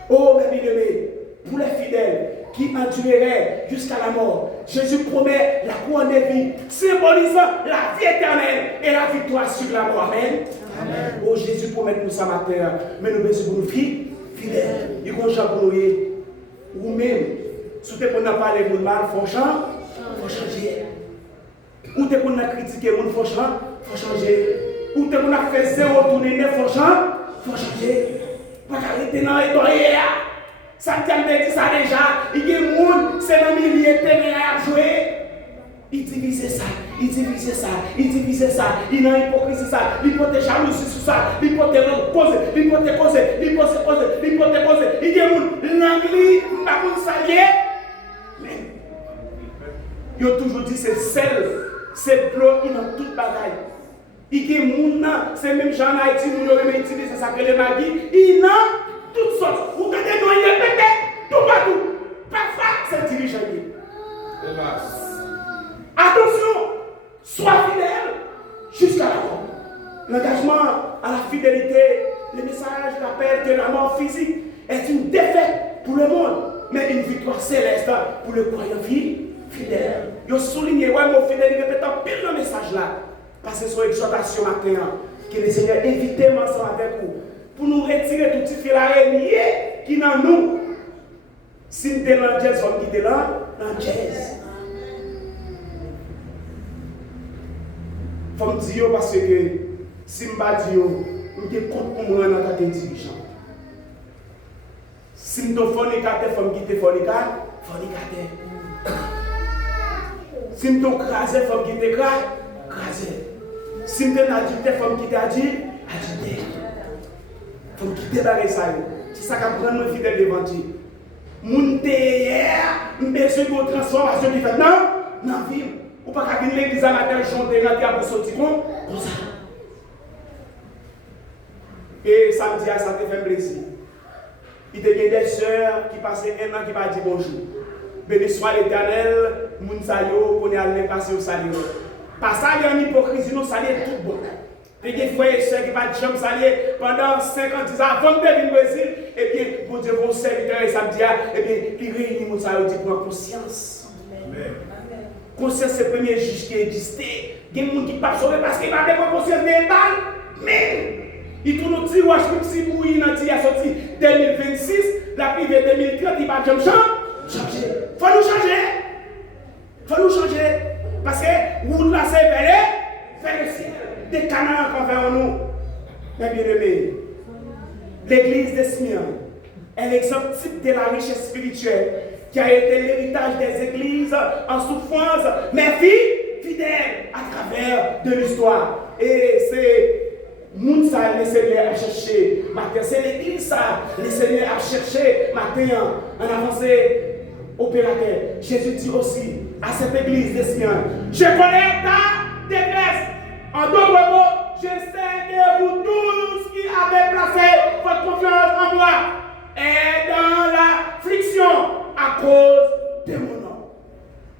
Oh, mes bien-aimés, pour les fidèles qui endureraient jusqu'à la mort, Jésus promet la couronne de vie, symbolisant la vie éternelle et la victoire sur la mort. Amen. Amen. Oh, Jésus promet nous ça matin, mais nous besoin de nous fidèles. Il faut changer ou même, si vous avez parlé de mal, il faut changer. Ou te qu'on a critiqué, il faut changer. Ou te qu'on a fait zéro tourner, il faut changer. Pas arrêter dans les doyers. Ça me dit ça déjà. Il y a des gens, c'est dans le milieu de terrain à jouer. Il divise ça, il divise ça, il divise ça. Il n'a hypocrisie ça, il peut te jalousie sur ça, il peut te poser, il peut te poser, il peut te poser, il peut te poser. Il y a des gens, l'anglais, pas qu'on s'allie. Mais il a toujours dit c'est sel. C'est l'eau, il a toute bagaille. Il y a des gens, c'est même Jean Haïti, nous avons utilisé ça que les maguis. Il a toutes sortes. Vous regardez, nous, il est pété, tout partout. Parfois, c'est dirigeant. Attention, sois fidèle jusqu'à la mort. L'engagement à la fidélité, le message rappelle que la mort physique est une défaite pour le monde, mais une victoire céleste pour le croyant fidèle. Je souligne, ouais, mon fidèle, il répète un pile le message là. Parce que c'est son exhortation matin, que le Seigneur invite ensemble avec vous, pour nous retirer tout petit fil araignée qui est dans nous. Si nous sommes dans le jazz, on quitte là, dans le jazz. Il faut me dire parce que si je ne dis pas, je suis contre moi dans ta dirigeant. Si je suis fornicateur, il faut me quitter fornicateur. Si je suis crasé, il faut me quitter crasé. Si vous êtes adulte, il faut quitter adulte. Il faut quitter barrer ça. C'est ça qui prend nos fidèles devant Dieu. Moun te hier, besoin de transformation qui fait non, non vie. Ou pas qu'à venir l'église à matin chanter rentrer pour sortir comme ça. Et samedi ça te fait plaisir. Il y a des sœurs qui passaient un an qui va dire bonjour. Béni soit l'Éternel, moun sa yo qu'on est allé passer au salut. Pas ça il y a une hypocrisie, nous saluer tout bon. Il y a des frères et sœurs qui va jamais saluer pendant 50 ans avant de venir au Brésil. Et bien, pour Dieu, vos serviteurs et samedi, et bien, il réunit moun sa yo dit prendre conscience. Amen. Conscience c'est le premier juge qui existait. Il y a des gens qui ne peuvent pas sauver parce qu'ils ne peuvent pas prendre conscience des balles. Mais il tourne au petit wash pour si bouillir dans il a sorti 2026, la privée 2030, il va jamais changer. Faut nous changer. Faut nous changer. Parce que vous là c'est vers le ciel. Des canards qu'on fait en nous. Mes bien-aimés, l'église de Smyrne est l'exemple type de la richesse spirituelle qui a été l'héritage des églises en souffrance, mais fidèle à travers de l'histoire. Et c'est Mounsa, le Seigneur a cherché matin. C'est l'église ça, le Seigneur a cherché matin en avancée opérateur. Jésus dit aussi à cette église de Smyrne, je connais ta détresse. En d'autres mots, je sais que vous tous qui avez placé votre confiance en moi est dans l'affliction à cause de mon nom.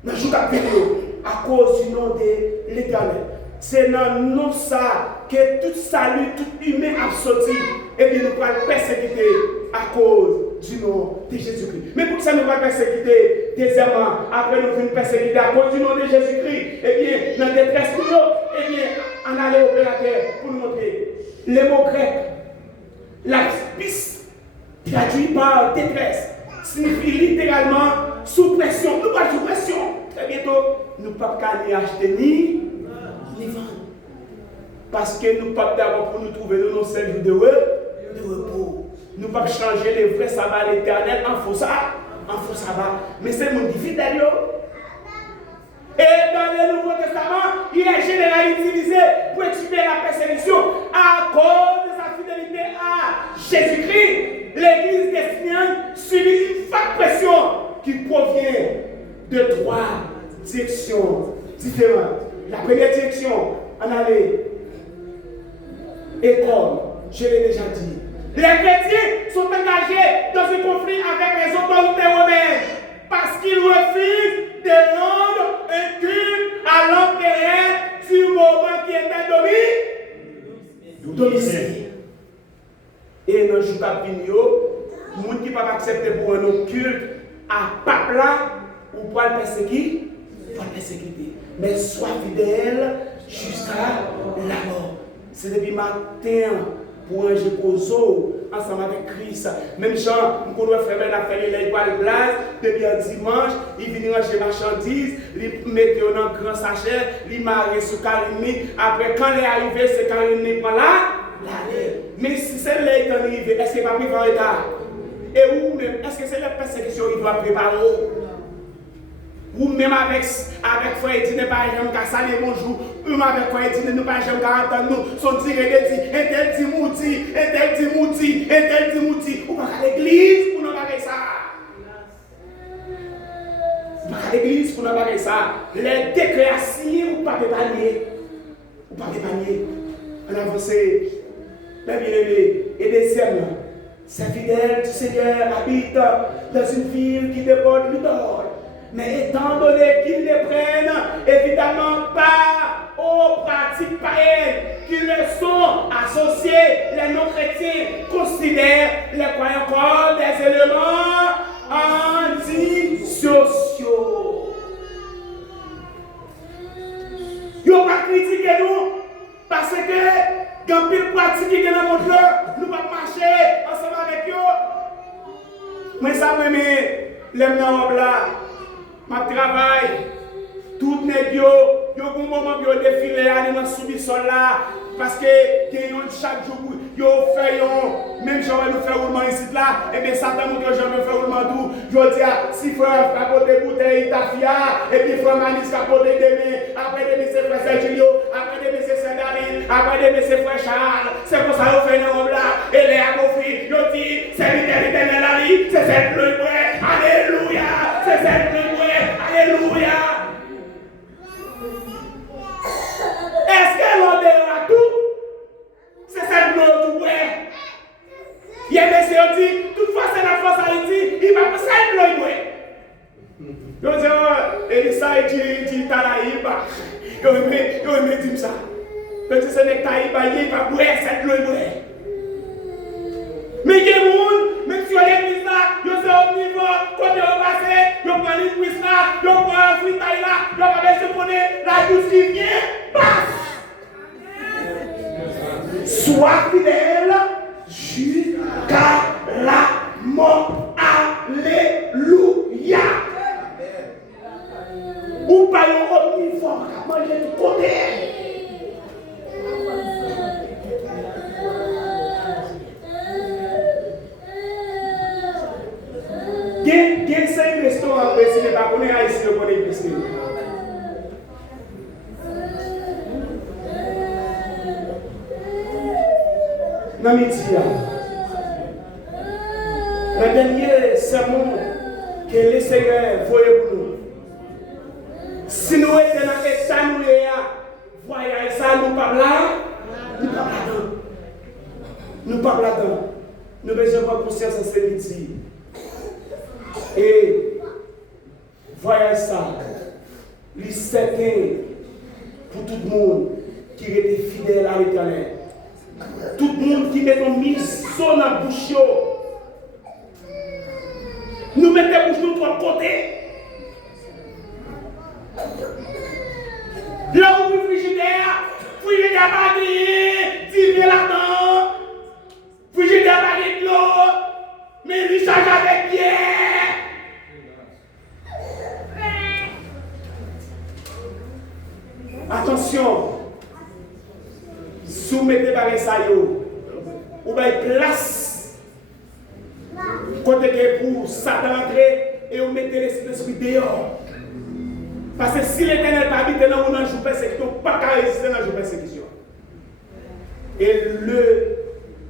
Dans le jour à cause du nom de l'Éternel. C'est dans le nom ça que tout salut, tout humain a sorti. Et bien nous allons persécuter à cause du nom de Jésus-Christ. Mais pour ça, nous allons persécuter deuxièmement. Après, nous allons persécuter à cause du nom de Jésus-Christ. Et bien, dans la détresse pour nous, et bien, on allait opérateur pour nous montrer. Les mots grecs, la piste, traduit par détresse, signifie littéralement sous pression. Nous pas sous pression. Très bientôt, nous ne pouvons pas ni acheter ni vendre. Parce que nous ne pouvons pas d'abord pour nous trouver nos services de repos. Nous ne pouvons pas changer les vrais sabbats à l'éternel en faux sabbat. Mais c'est mon fidèle. Et dans le Nouveau Testament, il est généralement utilisé pour exprimer la persécution à cause de sa fidélité à Jésus-Christ. L'église des Smyrne subit une forte pression qui provient de trois directions différentes. La première direction, en aller, école, je l'ai déjà dit. Les chrétiens sont engagés dans un conflit avec les autorités romaines parce qu'ils refusent de rendre un culte à l'empereur du moment qui était domicile. Et dans le jour d'après, les gens qui ne peuvent pas accepter pour un autre culte à pape là ou pour le persécuter, mais sois fidèle jusqu'à la mort. C'est depuis matin pour un Jéposo ensemble avec Christ. Même Jean, nous connaissons frère Ben a fait les blagues depuis un dimanche, il vient ranger marchandises, il met dans un grand sachet, il marre sur Carini. Après, quand il est arrivé, c'est Carini prend là. Mais si c'est là qui est arrivé, est-ce qu'il va préparer en retard? Et vous-même, est-ce que c'est la persécution qu'il doit préparer? Ou même avec frère Edine, par exemple, qui a salé bonjour, ou même avec frère Edine, nous, par exemple, qui a entendu nous, son tiré de dit, et tel dit mouti, ou pas à l'église pour nous parler ça. Ou pas à l'église pour nous parler ça. Les décrets à signer, ou pas panier. On avance, mes bien-aimés, et deuxièmement, ces fidèles du Seigneur habitent dans une ville qui déborde l'idole. Mais étant donné qu'ils ne prennent évidemment pas aux pratiques païennes, qu'ils ne sont associés, les non-chrétiens considèrent les croyants comme des éléments antisociaux. Ils n'ont pas critiqué nous parce que quand ils pratiquent dans notre monde, nous ne pouvons pas marcher ensemble avec eux. Mais ça, les gens là. Ma travail, tout les yo un moment yo défilé aller dans sous-sol là parce que chaque jour yo fait même genre nous faire roulement ici là et bien Satan montre jamais faire roulement tout yo dis si frère capoter bouteille tafia et puis frère manis capoter demain après demain c'est frère Sergio après demain c'est Sandale après de mes frères Charles, c'est pour ça qu'on fait un homme là, et les amofis, ils disent, c'est l'éternel à lui, c'est cette pluie, alléluia, c'est cette pluie, alléluia. Est-ce que l'on a tout? C'est cette pluie, tout, ouais. Il y a des gens qui disent, toutefois c'est la force Haïti, il va pas cette pluie, ouais. Donc, Elisa dit Tanaïba. Il dit ça. Parce que ce n'est pas il va boire cette loi. Mais il y a des gens, même si on est l'église là, ils sont au niveau, quand ils ont passé, ils ont pris l'église là, ils ont pris un fritaille là, ils ont pas se connaître, la douce qui vient, passe. Sois fidèle jusqu'à la mort. Alléluia. Ou pas un omnivore qui a mangé de côté. Il y a 5 restaurants qui ne sont pas connus ici, le connaît ici. Dans le dernier sermon que le Seigneur voyait pour nous. Si nous étions dans l'état nous voyons ça, nous pas là, nous pas là-dedans. Nous pas là-dedans. Nous besoin de conscience en ce midi. Et voyons ça. Il est certain pour tout le monde qui était fidèle à l'Éternel. Tout le monde qui met une mise dans la bouche. Nous mettons la bouche de trois côtés. Là où le frigidaire pas de tirer là-dedans. Frigidaire pas de l'eau. Mais il change avec pierre. Attention. Soumettez par ça, ou bien place. Côté que pour Satan entrer et vous mettez l'esprit dehors. Parce que si l'Éternel pas habité dans un jour de persécution, pas qu'à résister dans un jour de persécution. Et le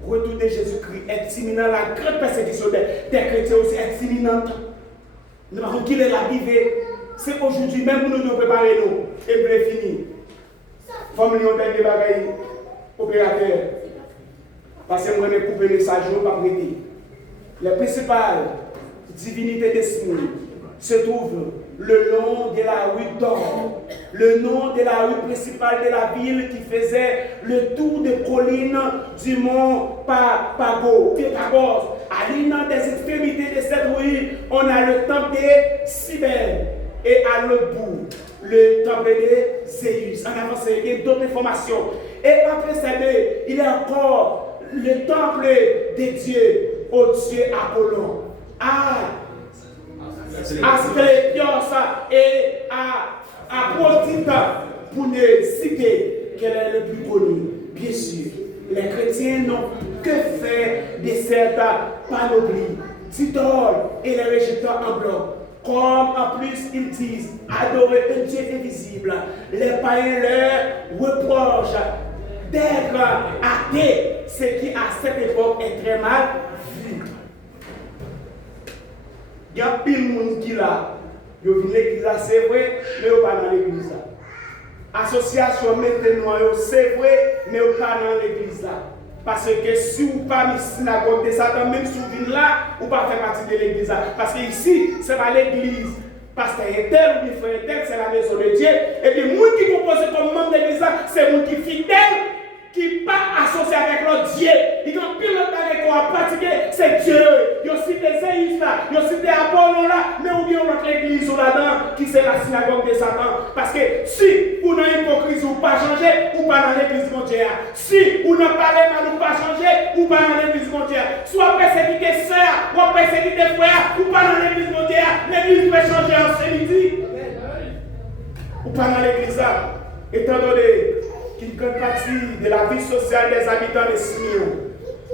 retour de Jésus-Christ est imminent, la grande persécution des chrétiens aussi est imminente. Nous avons qu'il est arrivé. C'est aujourd'hui même pour nous préparer nous. Et pour finir. Comme nous avons des bagailles opérateurs. Parce que nous avons coupé le message, nous pas prêter. Les principales divinités d'esprit se trouvent le long de la rue d'Or, le nom de la rue principale de la ville qui faisait le tour des collines du mont Pagos. À l'une des extrémités de cette rue, on a le temple de Cybèle et à l'autre bout, le temple de Zéus. En avance, il y a d'autres informations. Et après ça, il y a encore le temple des dieux, au dieu Apollon. Asclépios et Aphrodite, pour ne citer quel est le plus connu. Bien sûr, les chrétiens n'ont que faire de cette panoplie d'idoles et les rejetants en bloc. Comme en plus ils disent adorer un Dieu invisible, les païens leur reprochent d'être athées, ce qui à cette époque est très mal vu. Il y a pile de monde qui là, ils viennent l'église, c'est vrai, mais ils ne sont pas dans l'église. Association maintenant, c'est vrai, mais ils ne sont pas dans l'église. Parce que si vous ne pas dans la synagogue de Satan, même si vous venez là, vous ne pas faire partie de l'église. Parce que ici, ce n'est pas l'église. Pasteur est tel ou frère est tel, c'est la maison de Dieu. Et puis, les gens qui composent comme membre de l'église, c'est les gens qui sont fidèles, qui ne sont pas associés avec l'autre Dieu. Ils ont pile de temps qu'on a pratiqué, c'est Dieu. Ils ont cité Zéus là, ils ont cité Apollon là, mais ou bien notre église là-dedans, qui c'est la synagogue de Satan. Parce que si vous n'avez hypocrisie ou pas changé, ou pas dans l'église mondiale. Si vous n'avez pas les mal ou pas changé, ou pas dans l'église mondiale. Soit persécuté sœur, ou persécuté frère, ou pas dans l'église mondiale. L'église peut changer en ce midi. Ou pas dans l'église là. Étant donné qu'une grande partie de la vie sociale des habitants de Simeon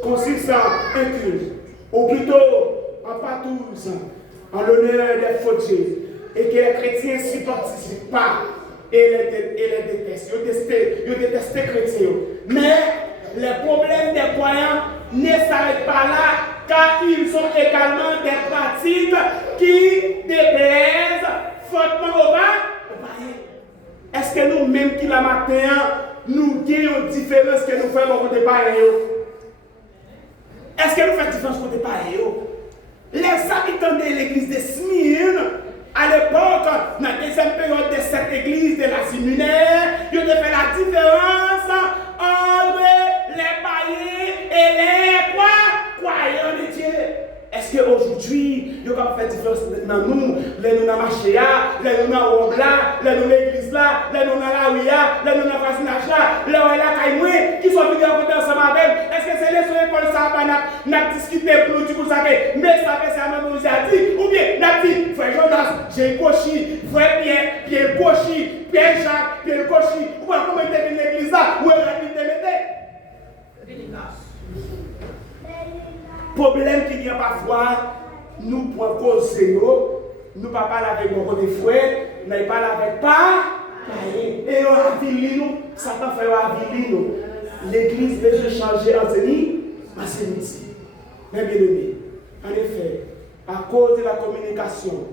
consiste en un culte, ou plutôt en patouze, en l'honneur des fautiers, et que les chrétiens s'y participent pas, et les détestent. Ils détestent les chrétiens. Mais les problèmes des croyants ne s'arrêtent pas là, car ils ont également des pratiques qui déplaisent fortement aux païens. Est-ce que nous-mêmes qui la matin, nous avons une différence que nous faisons côté païen? Est-ce que nous faisons différence côté païen? Les habitants de l'église de Smyrne, à l'époque, dans la deuxième période de cette église de l'Asie mineure, ils ont fait la différence entre les païens et les croyants de Dieu. Est-ce qu'aujourd'hui, il y a pas fait différence dans nous, les nous dans marché, les nous dans Wobla, les nous dans l'église là, les nous dans la Ouya, les nous dans le voisinage là, les nous dans Kaïmoué, qui sont venus à côté ensemble avec. Est-ce que c'est les soins pour ça, n'a discuté pour nous, pour ça, mais ça fait ça, nous a dit, ou bien, n'a dit, frère Jonas, j'ai Kochi, frère Pierre Kochi, Pierre Jacques, Pierre Kochi, ou bien comment il était dans l'église là, où il était problème qui vient parfois, nous pour causer nous ne parlons pas avec beaucoup de frères, nous ne parlons avec pas. Et on a vu nous, Satan fait avili nous. L'église veut changer en ici. Mais bien aimé, en effet, à cause de la communication,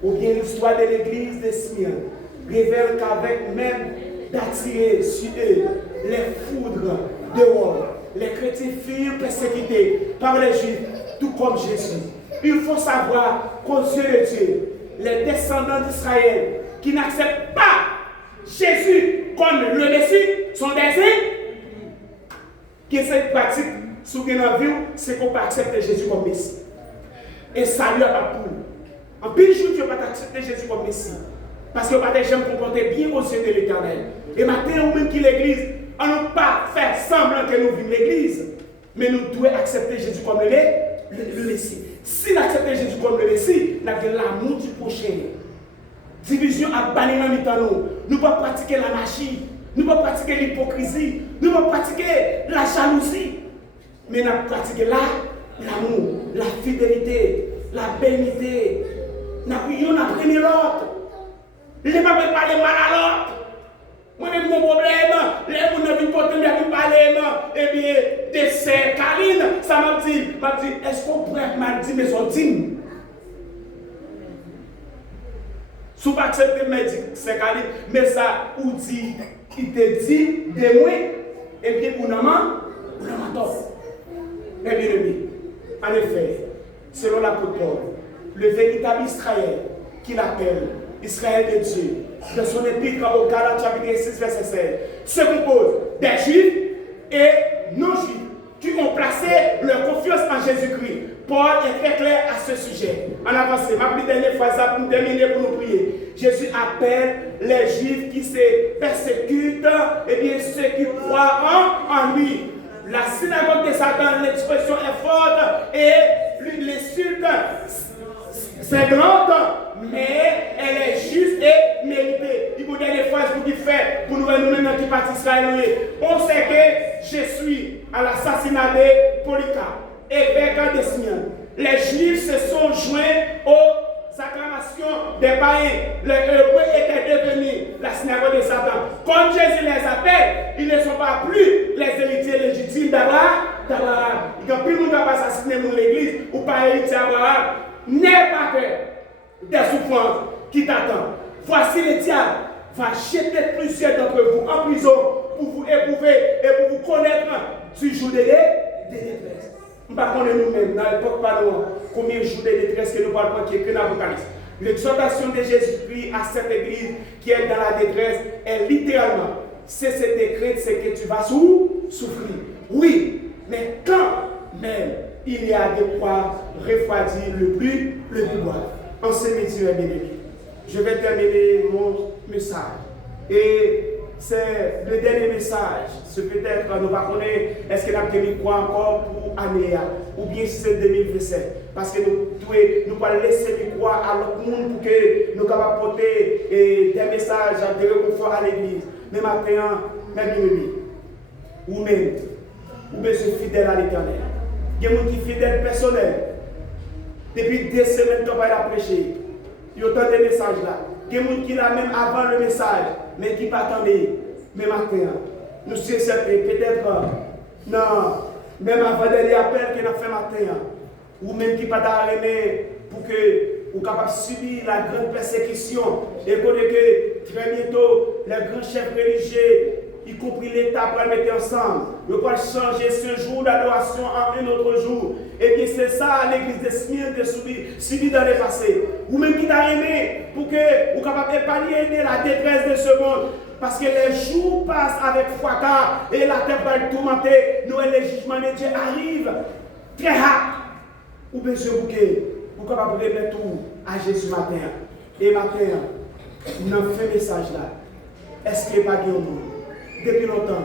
ou bien l'histoire de l'église de Smyrne, révèle qu'avec même d'attirer sur eux les foudres de Rome, les chrétiens furent persécutés par les Juifs, tout comme Jésus. Il faut savoir qu'aux yeux de Dieu, les descendants d'Israël qui n'acceptent pas Jésus comme le Messie sont des ennemis. Qui cette pratique, sous la vie, c'est qu'on peut accepter Jésus comme Messie. Et ça lui a pas pour. En pile jour, tu ne peux pas accepter Jésus comme Messie. Parce que vous n'avez jamais comporté bien aux yeux de l'Éternel. Et maintenant, ou même qui l'église, on ne peut pas faire semblant que nous vivons l'église, mais nous devons accepter Jésus comme le Messie. Si nous acceptons Jésus comme le Messie, nous avons l'amour du prochain. Division à bannir dans nous. Nous ne pouvons pas pratiquer la magie, nous ne pouvons pas pratiquer l'hypocrisie, nous ne pouvons pas pratiquer la jalousie, mais nous pratiquons l'amour, la fidélité, la bénité. Nous prions, nous prenons l'autre. Je ne vais pas parler mal à l'autre. Moi, j'ai mon problème, les gens ne viennent pas me parler, eh bien, de ces câlines, ça m'a dit, est-ce qu'on pourrait me dire, mais sont dignes? Si vous ne acceptez pas ces câlines, mais ça, ou dit, il te dit de moi, eh bien, vous n'avez pas tort. Eh bien, en effet, selon l'apôtre Paul, le véritable Israël qu'il appelle Israël de Dieu, de son épître au Galates chapitre 6 verset 16, se compose des Juifs et non-Juifs qui ont placé leur confiance en Jésus-Christ. Paul est très clair à ce sujet. En avancée, ma plus dernière phrase pour nous terminer, pour nous prier. Jésus appelle les Juifs qui se persécutent, et bien ceux qui croient en lui. La synagogue de Satan, l'expression est forte et l'insulte c'est grande, mais elle est juste et méritée. Il faut donner des phrases pour qu'il fait, pour nous-mêmes qui partent Israël. On sait que je suis à l'assassinat de Polycarpe, évêque de Smyrne. Les Juifs se sont joints aux acclamations des païens. Les Hébreux étaient devenus la synagogue de Satan. Comme Jésus les appelle, ils ne sont pas plus les héritiers légitimes d'Abraham. Il y a plus de monde qui va assassiner dans l'église ou pas héritier d'Abraham. N'aie pas peur des souffrances qui t'attendent. Voici le diable va jeter plusieurs d'entre vous en prison pour vous éprouver et pour vous connaître du jour de détresse. Nous ne connaissons pas nous-mêmes, dans l'époque pas nous, combien de jours de détresse que nous parlons qui est écrit dans l'Apocalypse. L'exhortation de Jésus-Christ à cette église qui est dans la détresse est littéralement, c'est ce décret, c'est que tu vas souffrir. Oui, mais quand même, il y a de quoi refroidir le plus bois. En ce midi, bien aimé, je vais terminer mon message. Et c'est le dernier message. C'est peut-être, nous ne connaissons pas, est-ce que nous avons quoi encore pour l'année, ou bien si c'est 2027. Parce que nous pouvons laisser le quoi à l'autre monde pour que nous puissions porter des messages de réconfort à l'église. Mais maintenant, même ou même, ou bien je suis fidèle à l'Éternel. Il y a des gens qui sont fidèles personnels. Depuis 2 semaines qu'on va prêcher. Il y a autant de messages là. Il y a des gens qui là même avant le message, mais qui pas attendent. Mais matin, nous sommes peut-être, non, même avant d'aller appel que nous avons fait matin, ou même qui pas d'arrêter pour que vous capable de subir la grande persécution. Et que très bientôt, les grands chefs religieux, y compris l'État, pour mettre ensemble. Ils vont changer ce jour d'adoration en un autre jour. Et bien c'est ça l'église de Smyrne de subi dans le passé. Ou même qui t'a aimé pour que vous capable d'épargner la détresse de ce monde. Parce que les jours passent avec fracas et la terre va être tourmentée. Nous et les jugements de Dieu arrivent très hâte. Ou bien ce bouquet, vous capable de remettre tout à Jésus matin. Et matin, nous avons fait un message là. Est-ce qu'il n'y a pas de monde depuis longtemps,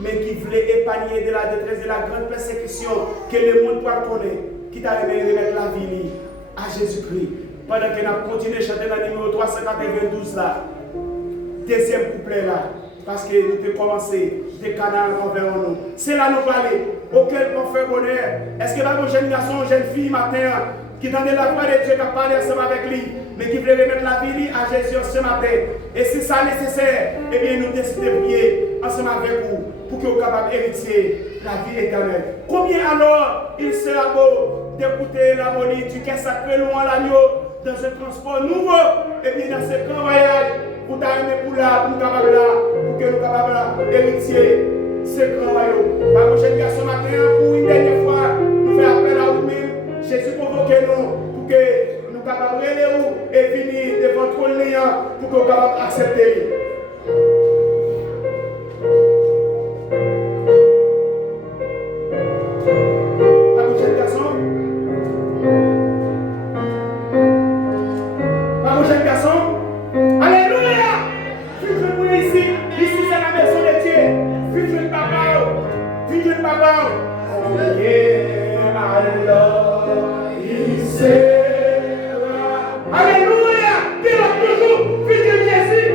mais qui voulait épargner de la détresse, de la grande persécution que le monde doit connaître, qui t'a aimé remettre la vie à Jésus-Christ. Pendant que nous continuons à chanter dans le numéro 392 là, deuxième couplet là, parce que nous avons commencé des canaux envers nous. C'est là nous parler. Auquel on fait bonheur. Est-ce que va un jeune garçon, une jeune fille matin qui tendait la voix de Dieu qui a parlé ensemble avec lui, mais qui voulait remettre la vie à Jésus ce matin? Et si ça nécessaire, eh bien nous décidons de prier ensemble avec vous pour que vous soyez capables d'hériter la vie éternelle. Combien alors il sera beau d'écouter l'harmonie du cœur sacré loin l'agneau dans un transport nouveau, et bien dans ce grand voyage, pour t'aimer pour là, pour nous capables là, pour que nous capables d'hériter ce grand royaume. Par mon jeune garçon matin, pour une dernière fois, nous faisons appel à vous-même. Jésus convoque nous pour que nous capables de aller où et venir devant trop le néant pour que nous capables d'accepter. Par mon jeune garçon. Par mon jeune garçon. Alléluia! Fuis ici. Ici c'est la maison de Dieu. Fuis papa. Fuis papa. Alors, il sera. Alléluia! Dis-le toujours. Fuis de Jésus.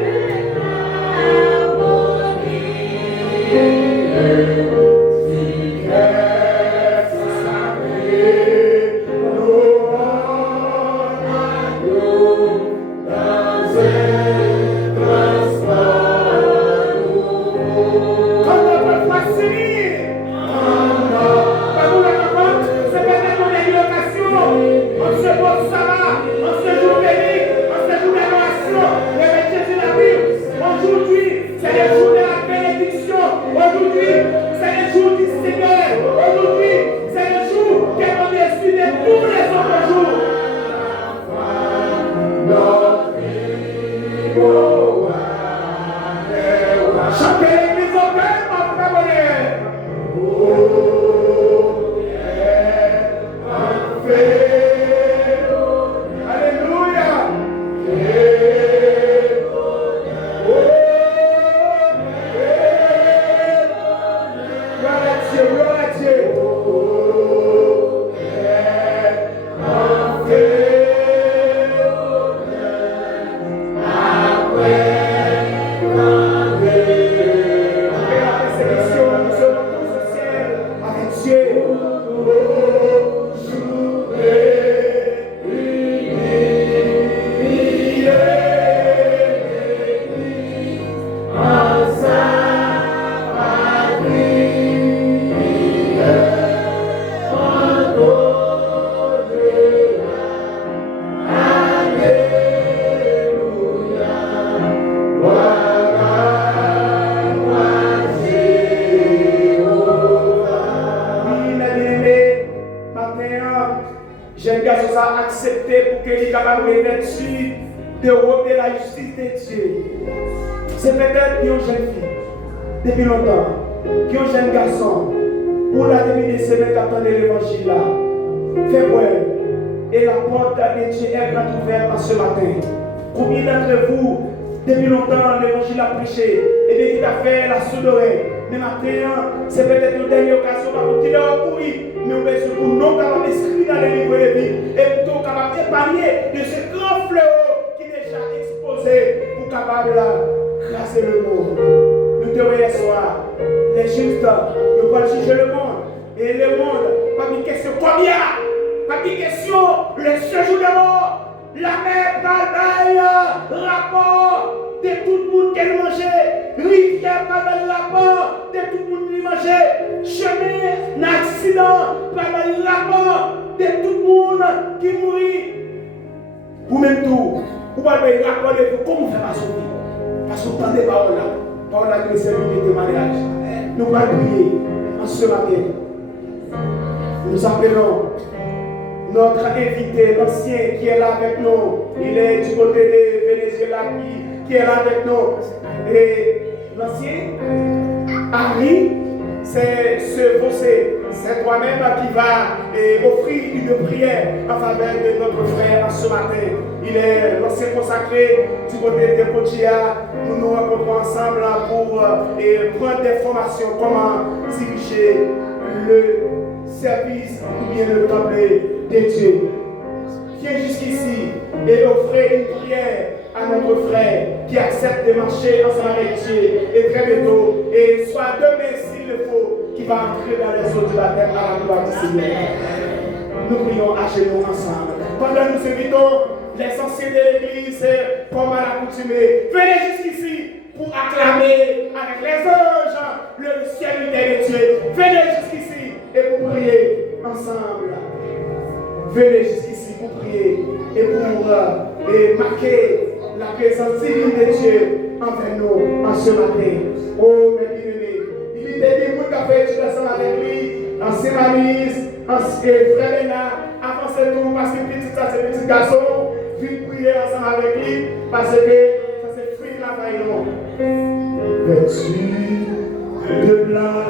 C'est peut-être une jeune fille, depuis longtemps, qu'un jeune garçon, pour la demi de semaine qui attendait l'évangile là, fait ouais, et la porte de Dieu est grande ouverte ce matin. Combien d'entre vous, depuis longtemps, l'évangile a prêché, et bien qui a fait la sourde oreille, mais maintenant, c'est peut-être une dernière occasion pour continuer à courir, mais on veut pour nous capables d'inscrire dans les livres de vie, et plutôt capables d'épargner de ce grand fléau qui est déjà exposé pour capable de crasser le monde. Nous te voyons ce soir, les justes, nous allons juger le monde, et le monde, pas une question combien, pas une question, le séjour de mort, la mer bataille, rapport de tout le monde qui mangeait. Rivière, pas de rapport de tout le monde qui mangeait. Chemin, accident, pas de rapport de tout le monde qui mourit. Ou même tout, ou pas de rapport de vous, comment faire passer parce qu'on prend des paroles là. Paroles là qui est de mariage. Nous allons prier en ce matin. Nous appelons notre invité, l'ancien qui est là avec nous. Il est du côté de Venezuela qui est là avec nous. Et l'ancien, Harry, c'est toi-même qui va offrir une prière en faveur de notre frère ce matin. Il est l'ancien consacré du côté de Pochia. Nous nous rencontrons ensemble pour prendre des formations, comment diriger le service ou bien le temple de Dieu. Viens jusqu'ici et offrez une prière à notre frère qui accepte de marcher ensemble avec Dieu et très bientôt, et soit demain s'il le faut, qui va entrer dans les eaux du baptême à la gloire du Seigneur. Nous prions à genoux ensemble. Pendant que nous invitons les anciens de l'église, comme à l'accoutumée, venez jusqu'ici pour acclamer avec les anges le ciel de Dieu. Venez jusqu'ici et pour prier ensemble. Venez jusqu'ici pour prier et pour marquer la présence divine de Dieu envers nous en ce matin. Oh, mes bien-aimés, il y a des gens qui ont fait tout ensemble avec lui, en Sémanis, en Frère Léna, avant ce tour, parce que petit garçon, viennent prier ensemble avec lui, parce que ça c'est fruit de la vaillante. Vêtu de blanc,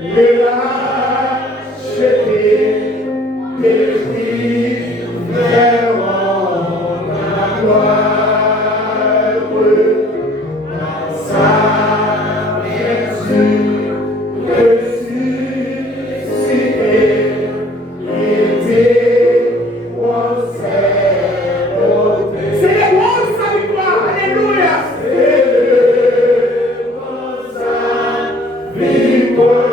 et la jetée. Esprit verront la gloire, sa vertu ressuscitée, il dévoile ses beautés. Célébrons sa victoire, alléluia. Célébrons sa victoire.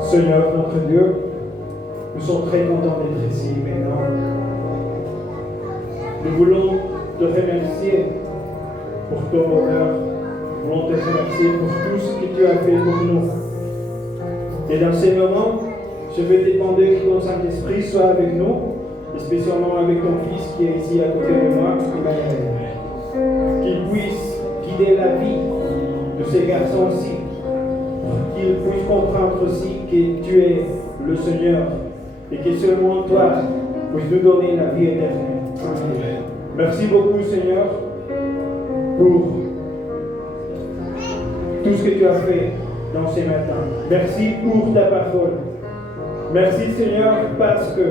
Seigneur notre Dieu, nous sommes très contents d'être ici maintenant. Nous voulons te remercier pour ton honneur. Nous voulons te remercier pour tout ce que tu as fait pour nous. Et dans ces moments, je vais te demander que ton Saint-Esprit soit avec nous, et spécialement avec ton Fils qui est ici à côté de moi, Emmanuel. Qu'il puisse guider la vie de ces garçons-ci, qu'ils puissent comprendre aussi que tu es le Seigneur et que seulement toi puisses nous donner la vie éternelle. Amen. Merci beaucoup, Seigneur, pour tout ce que tu as fait dans ces matins. Merci pour ta parole. Merci, Seigneur, parce que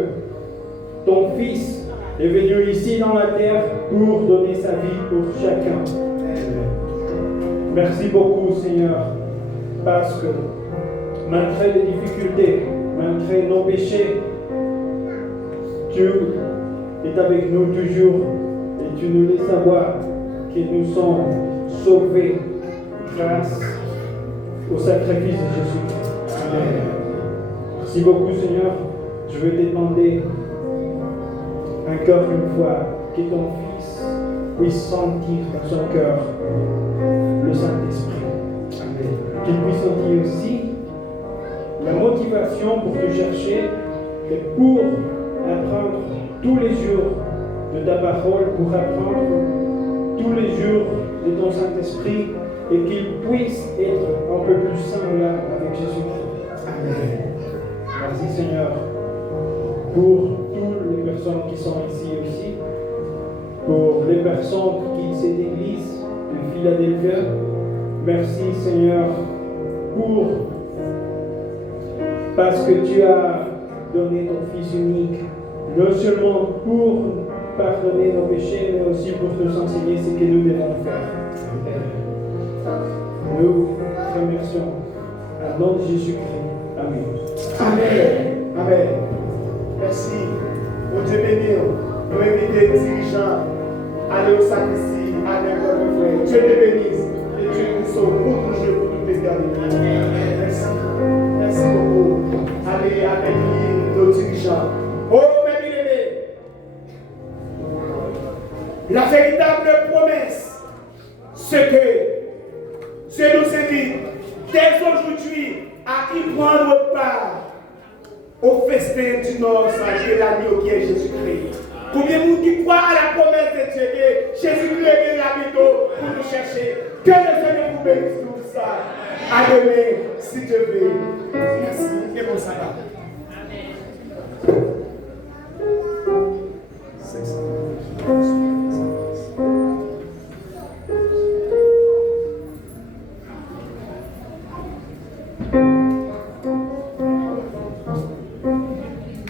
ton Fils est venu ici dans la terre pour donner sa vie pour chacun. Merci beaucoup, Seigneur, parce que malgré les difficultés, malgré nos péchés, tu es avec nous toujours et tu nous laisses savoir que nous sommes sauvés grâce au sacrifice de Jésus. Amen. Merci beaucoup, Seigneur. Je vais te demander encore une fois que ton Fils puisse sentir dans son cœur le Saint-Esprit. Amen. Qu'il puisse sentir aussi la motivation pour te chercher et pour apprendre tous les jours de ta parole, pour apprendre tous les jours de ton Saint-Esprit et qu'il puisse être un peu plus semblable avec Jésus-Christ. Amen. Merci Seigneur pour toutes les personnes qui sont ici aussi, pour les personnes qui quittent cette église de Philadelphie. Merci Seigneur parce que tu as donné ton Fils unique, non seulement pour pardonner nos péchés, mais aussi pour nous enseigner ce que nous devons faire. Nous remercions au nom de Jésus-Christ. Amen. Amen. Amen. Merci. Mon Dieu béni. Nous invitons les dirigeants à aller au sacristie, à aller au frère. Dieu te bénisse. Et Dieu nous sauve pour toujours, pour toute éternité. Merci. Merci beaucoup. Allez accueillir nos dirigeants. Oh, mes bien-aimés. La véritable promesse, c'est que Dieu nous invite dès aujourd'hui à y prendre part au festin du Nord de l'agneau qui est Jésus-Christ. Combien de monde qui croient à la promesse de Dieu que Jésus-Christ est là bientôt pour nous chercher. Que le Seigneur vous bénisse tout ça. À demain, si Dieu veut. Merci et bon sabbat.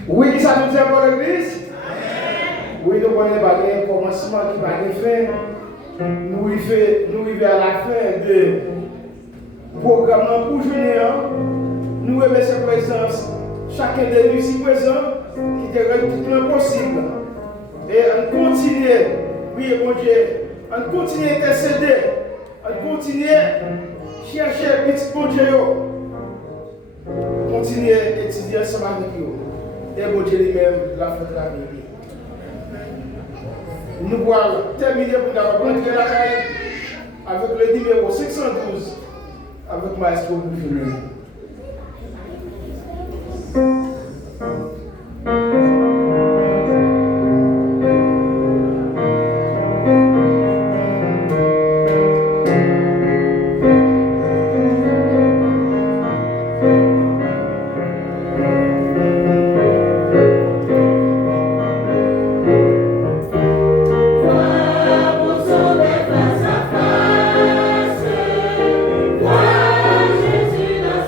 Oui, ça nous dit pour l'église. Oui, nous connaissons le commencement qui va être fait. Nous arrivons à la fin de programme pour Junior. Nous remercions sa présence, chacun de nous ici présent, qui est tout le possible. Et on continue, oui, mon Dieu, on continue à intercéder, on continue à chercher petit bon Dieu, on continue à étudier ensemble avec nous. Et mon Dieu lui-même, la fin de la vie. Nous allons terminer pour rentrer la caille avec le numéro 612 avec Maestro Bouffino. Jésus dans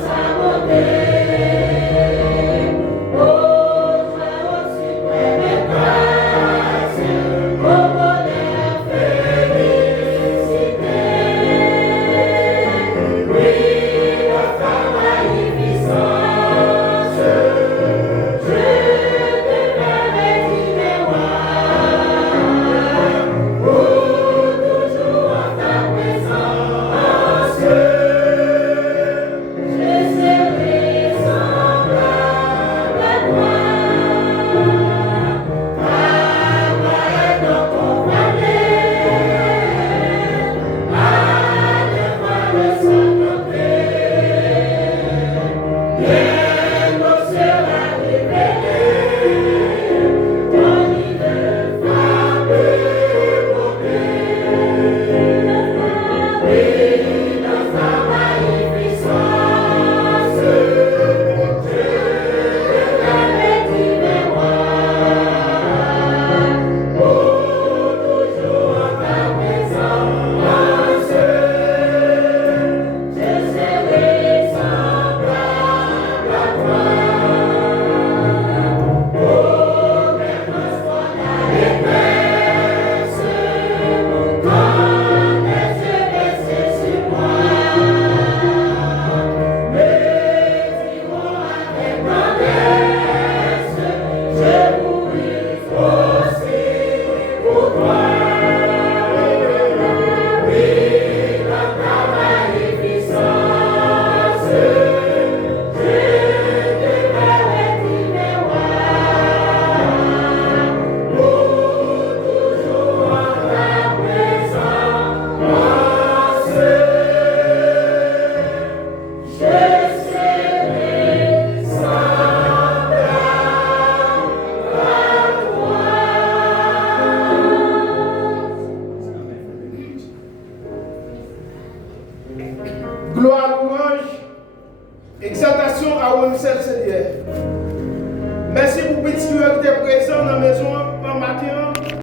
Gloire, louange, exaltation à vous seul Seigneur. Merci pour petit qui était présent dans la maison en matin.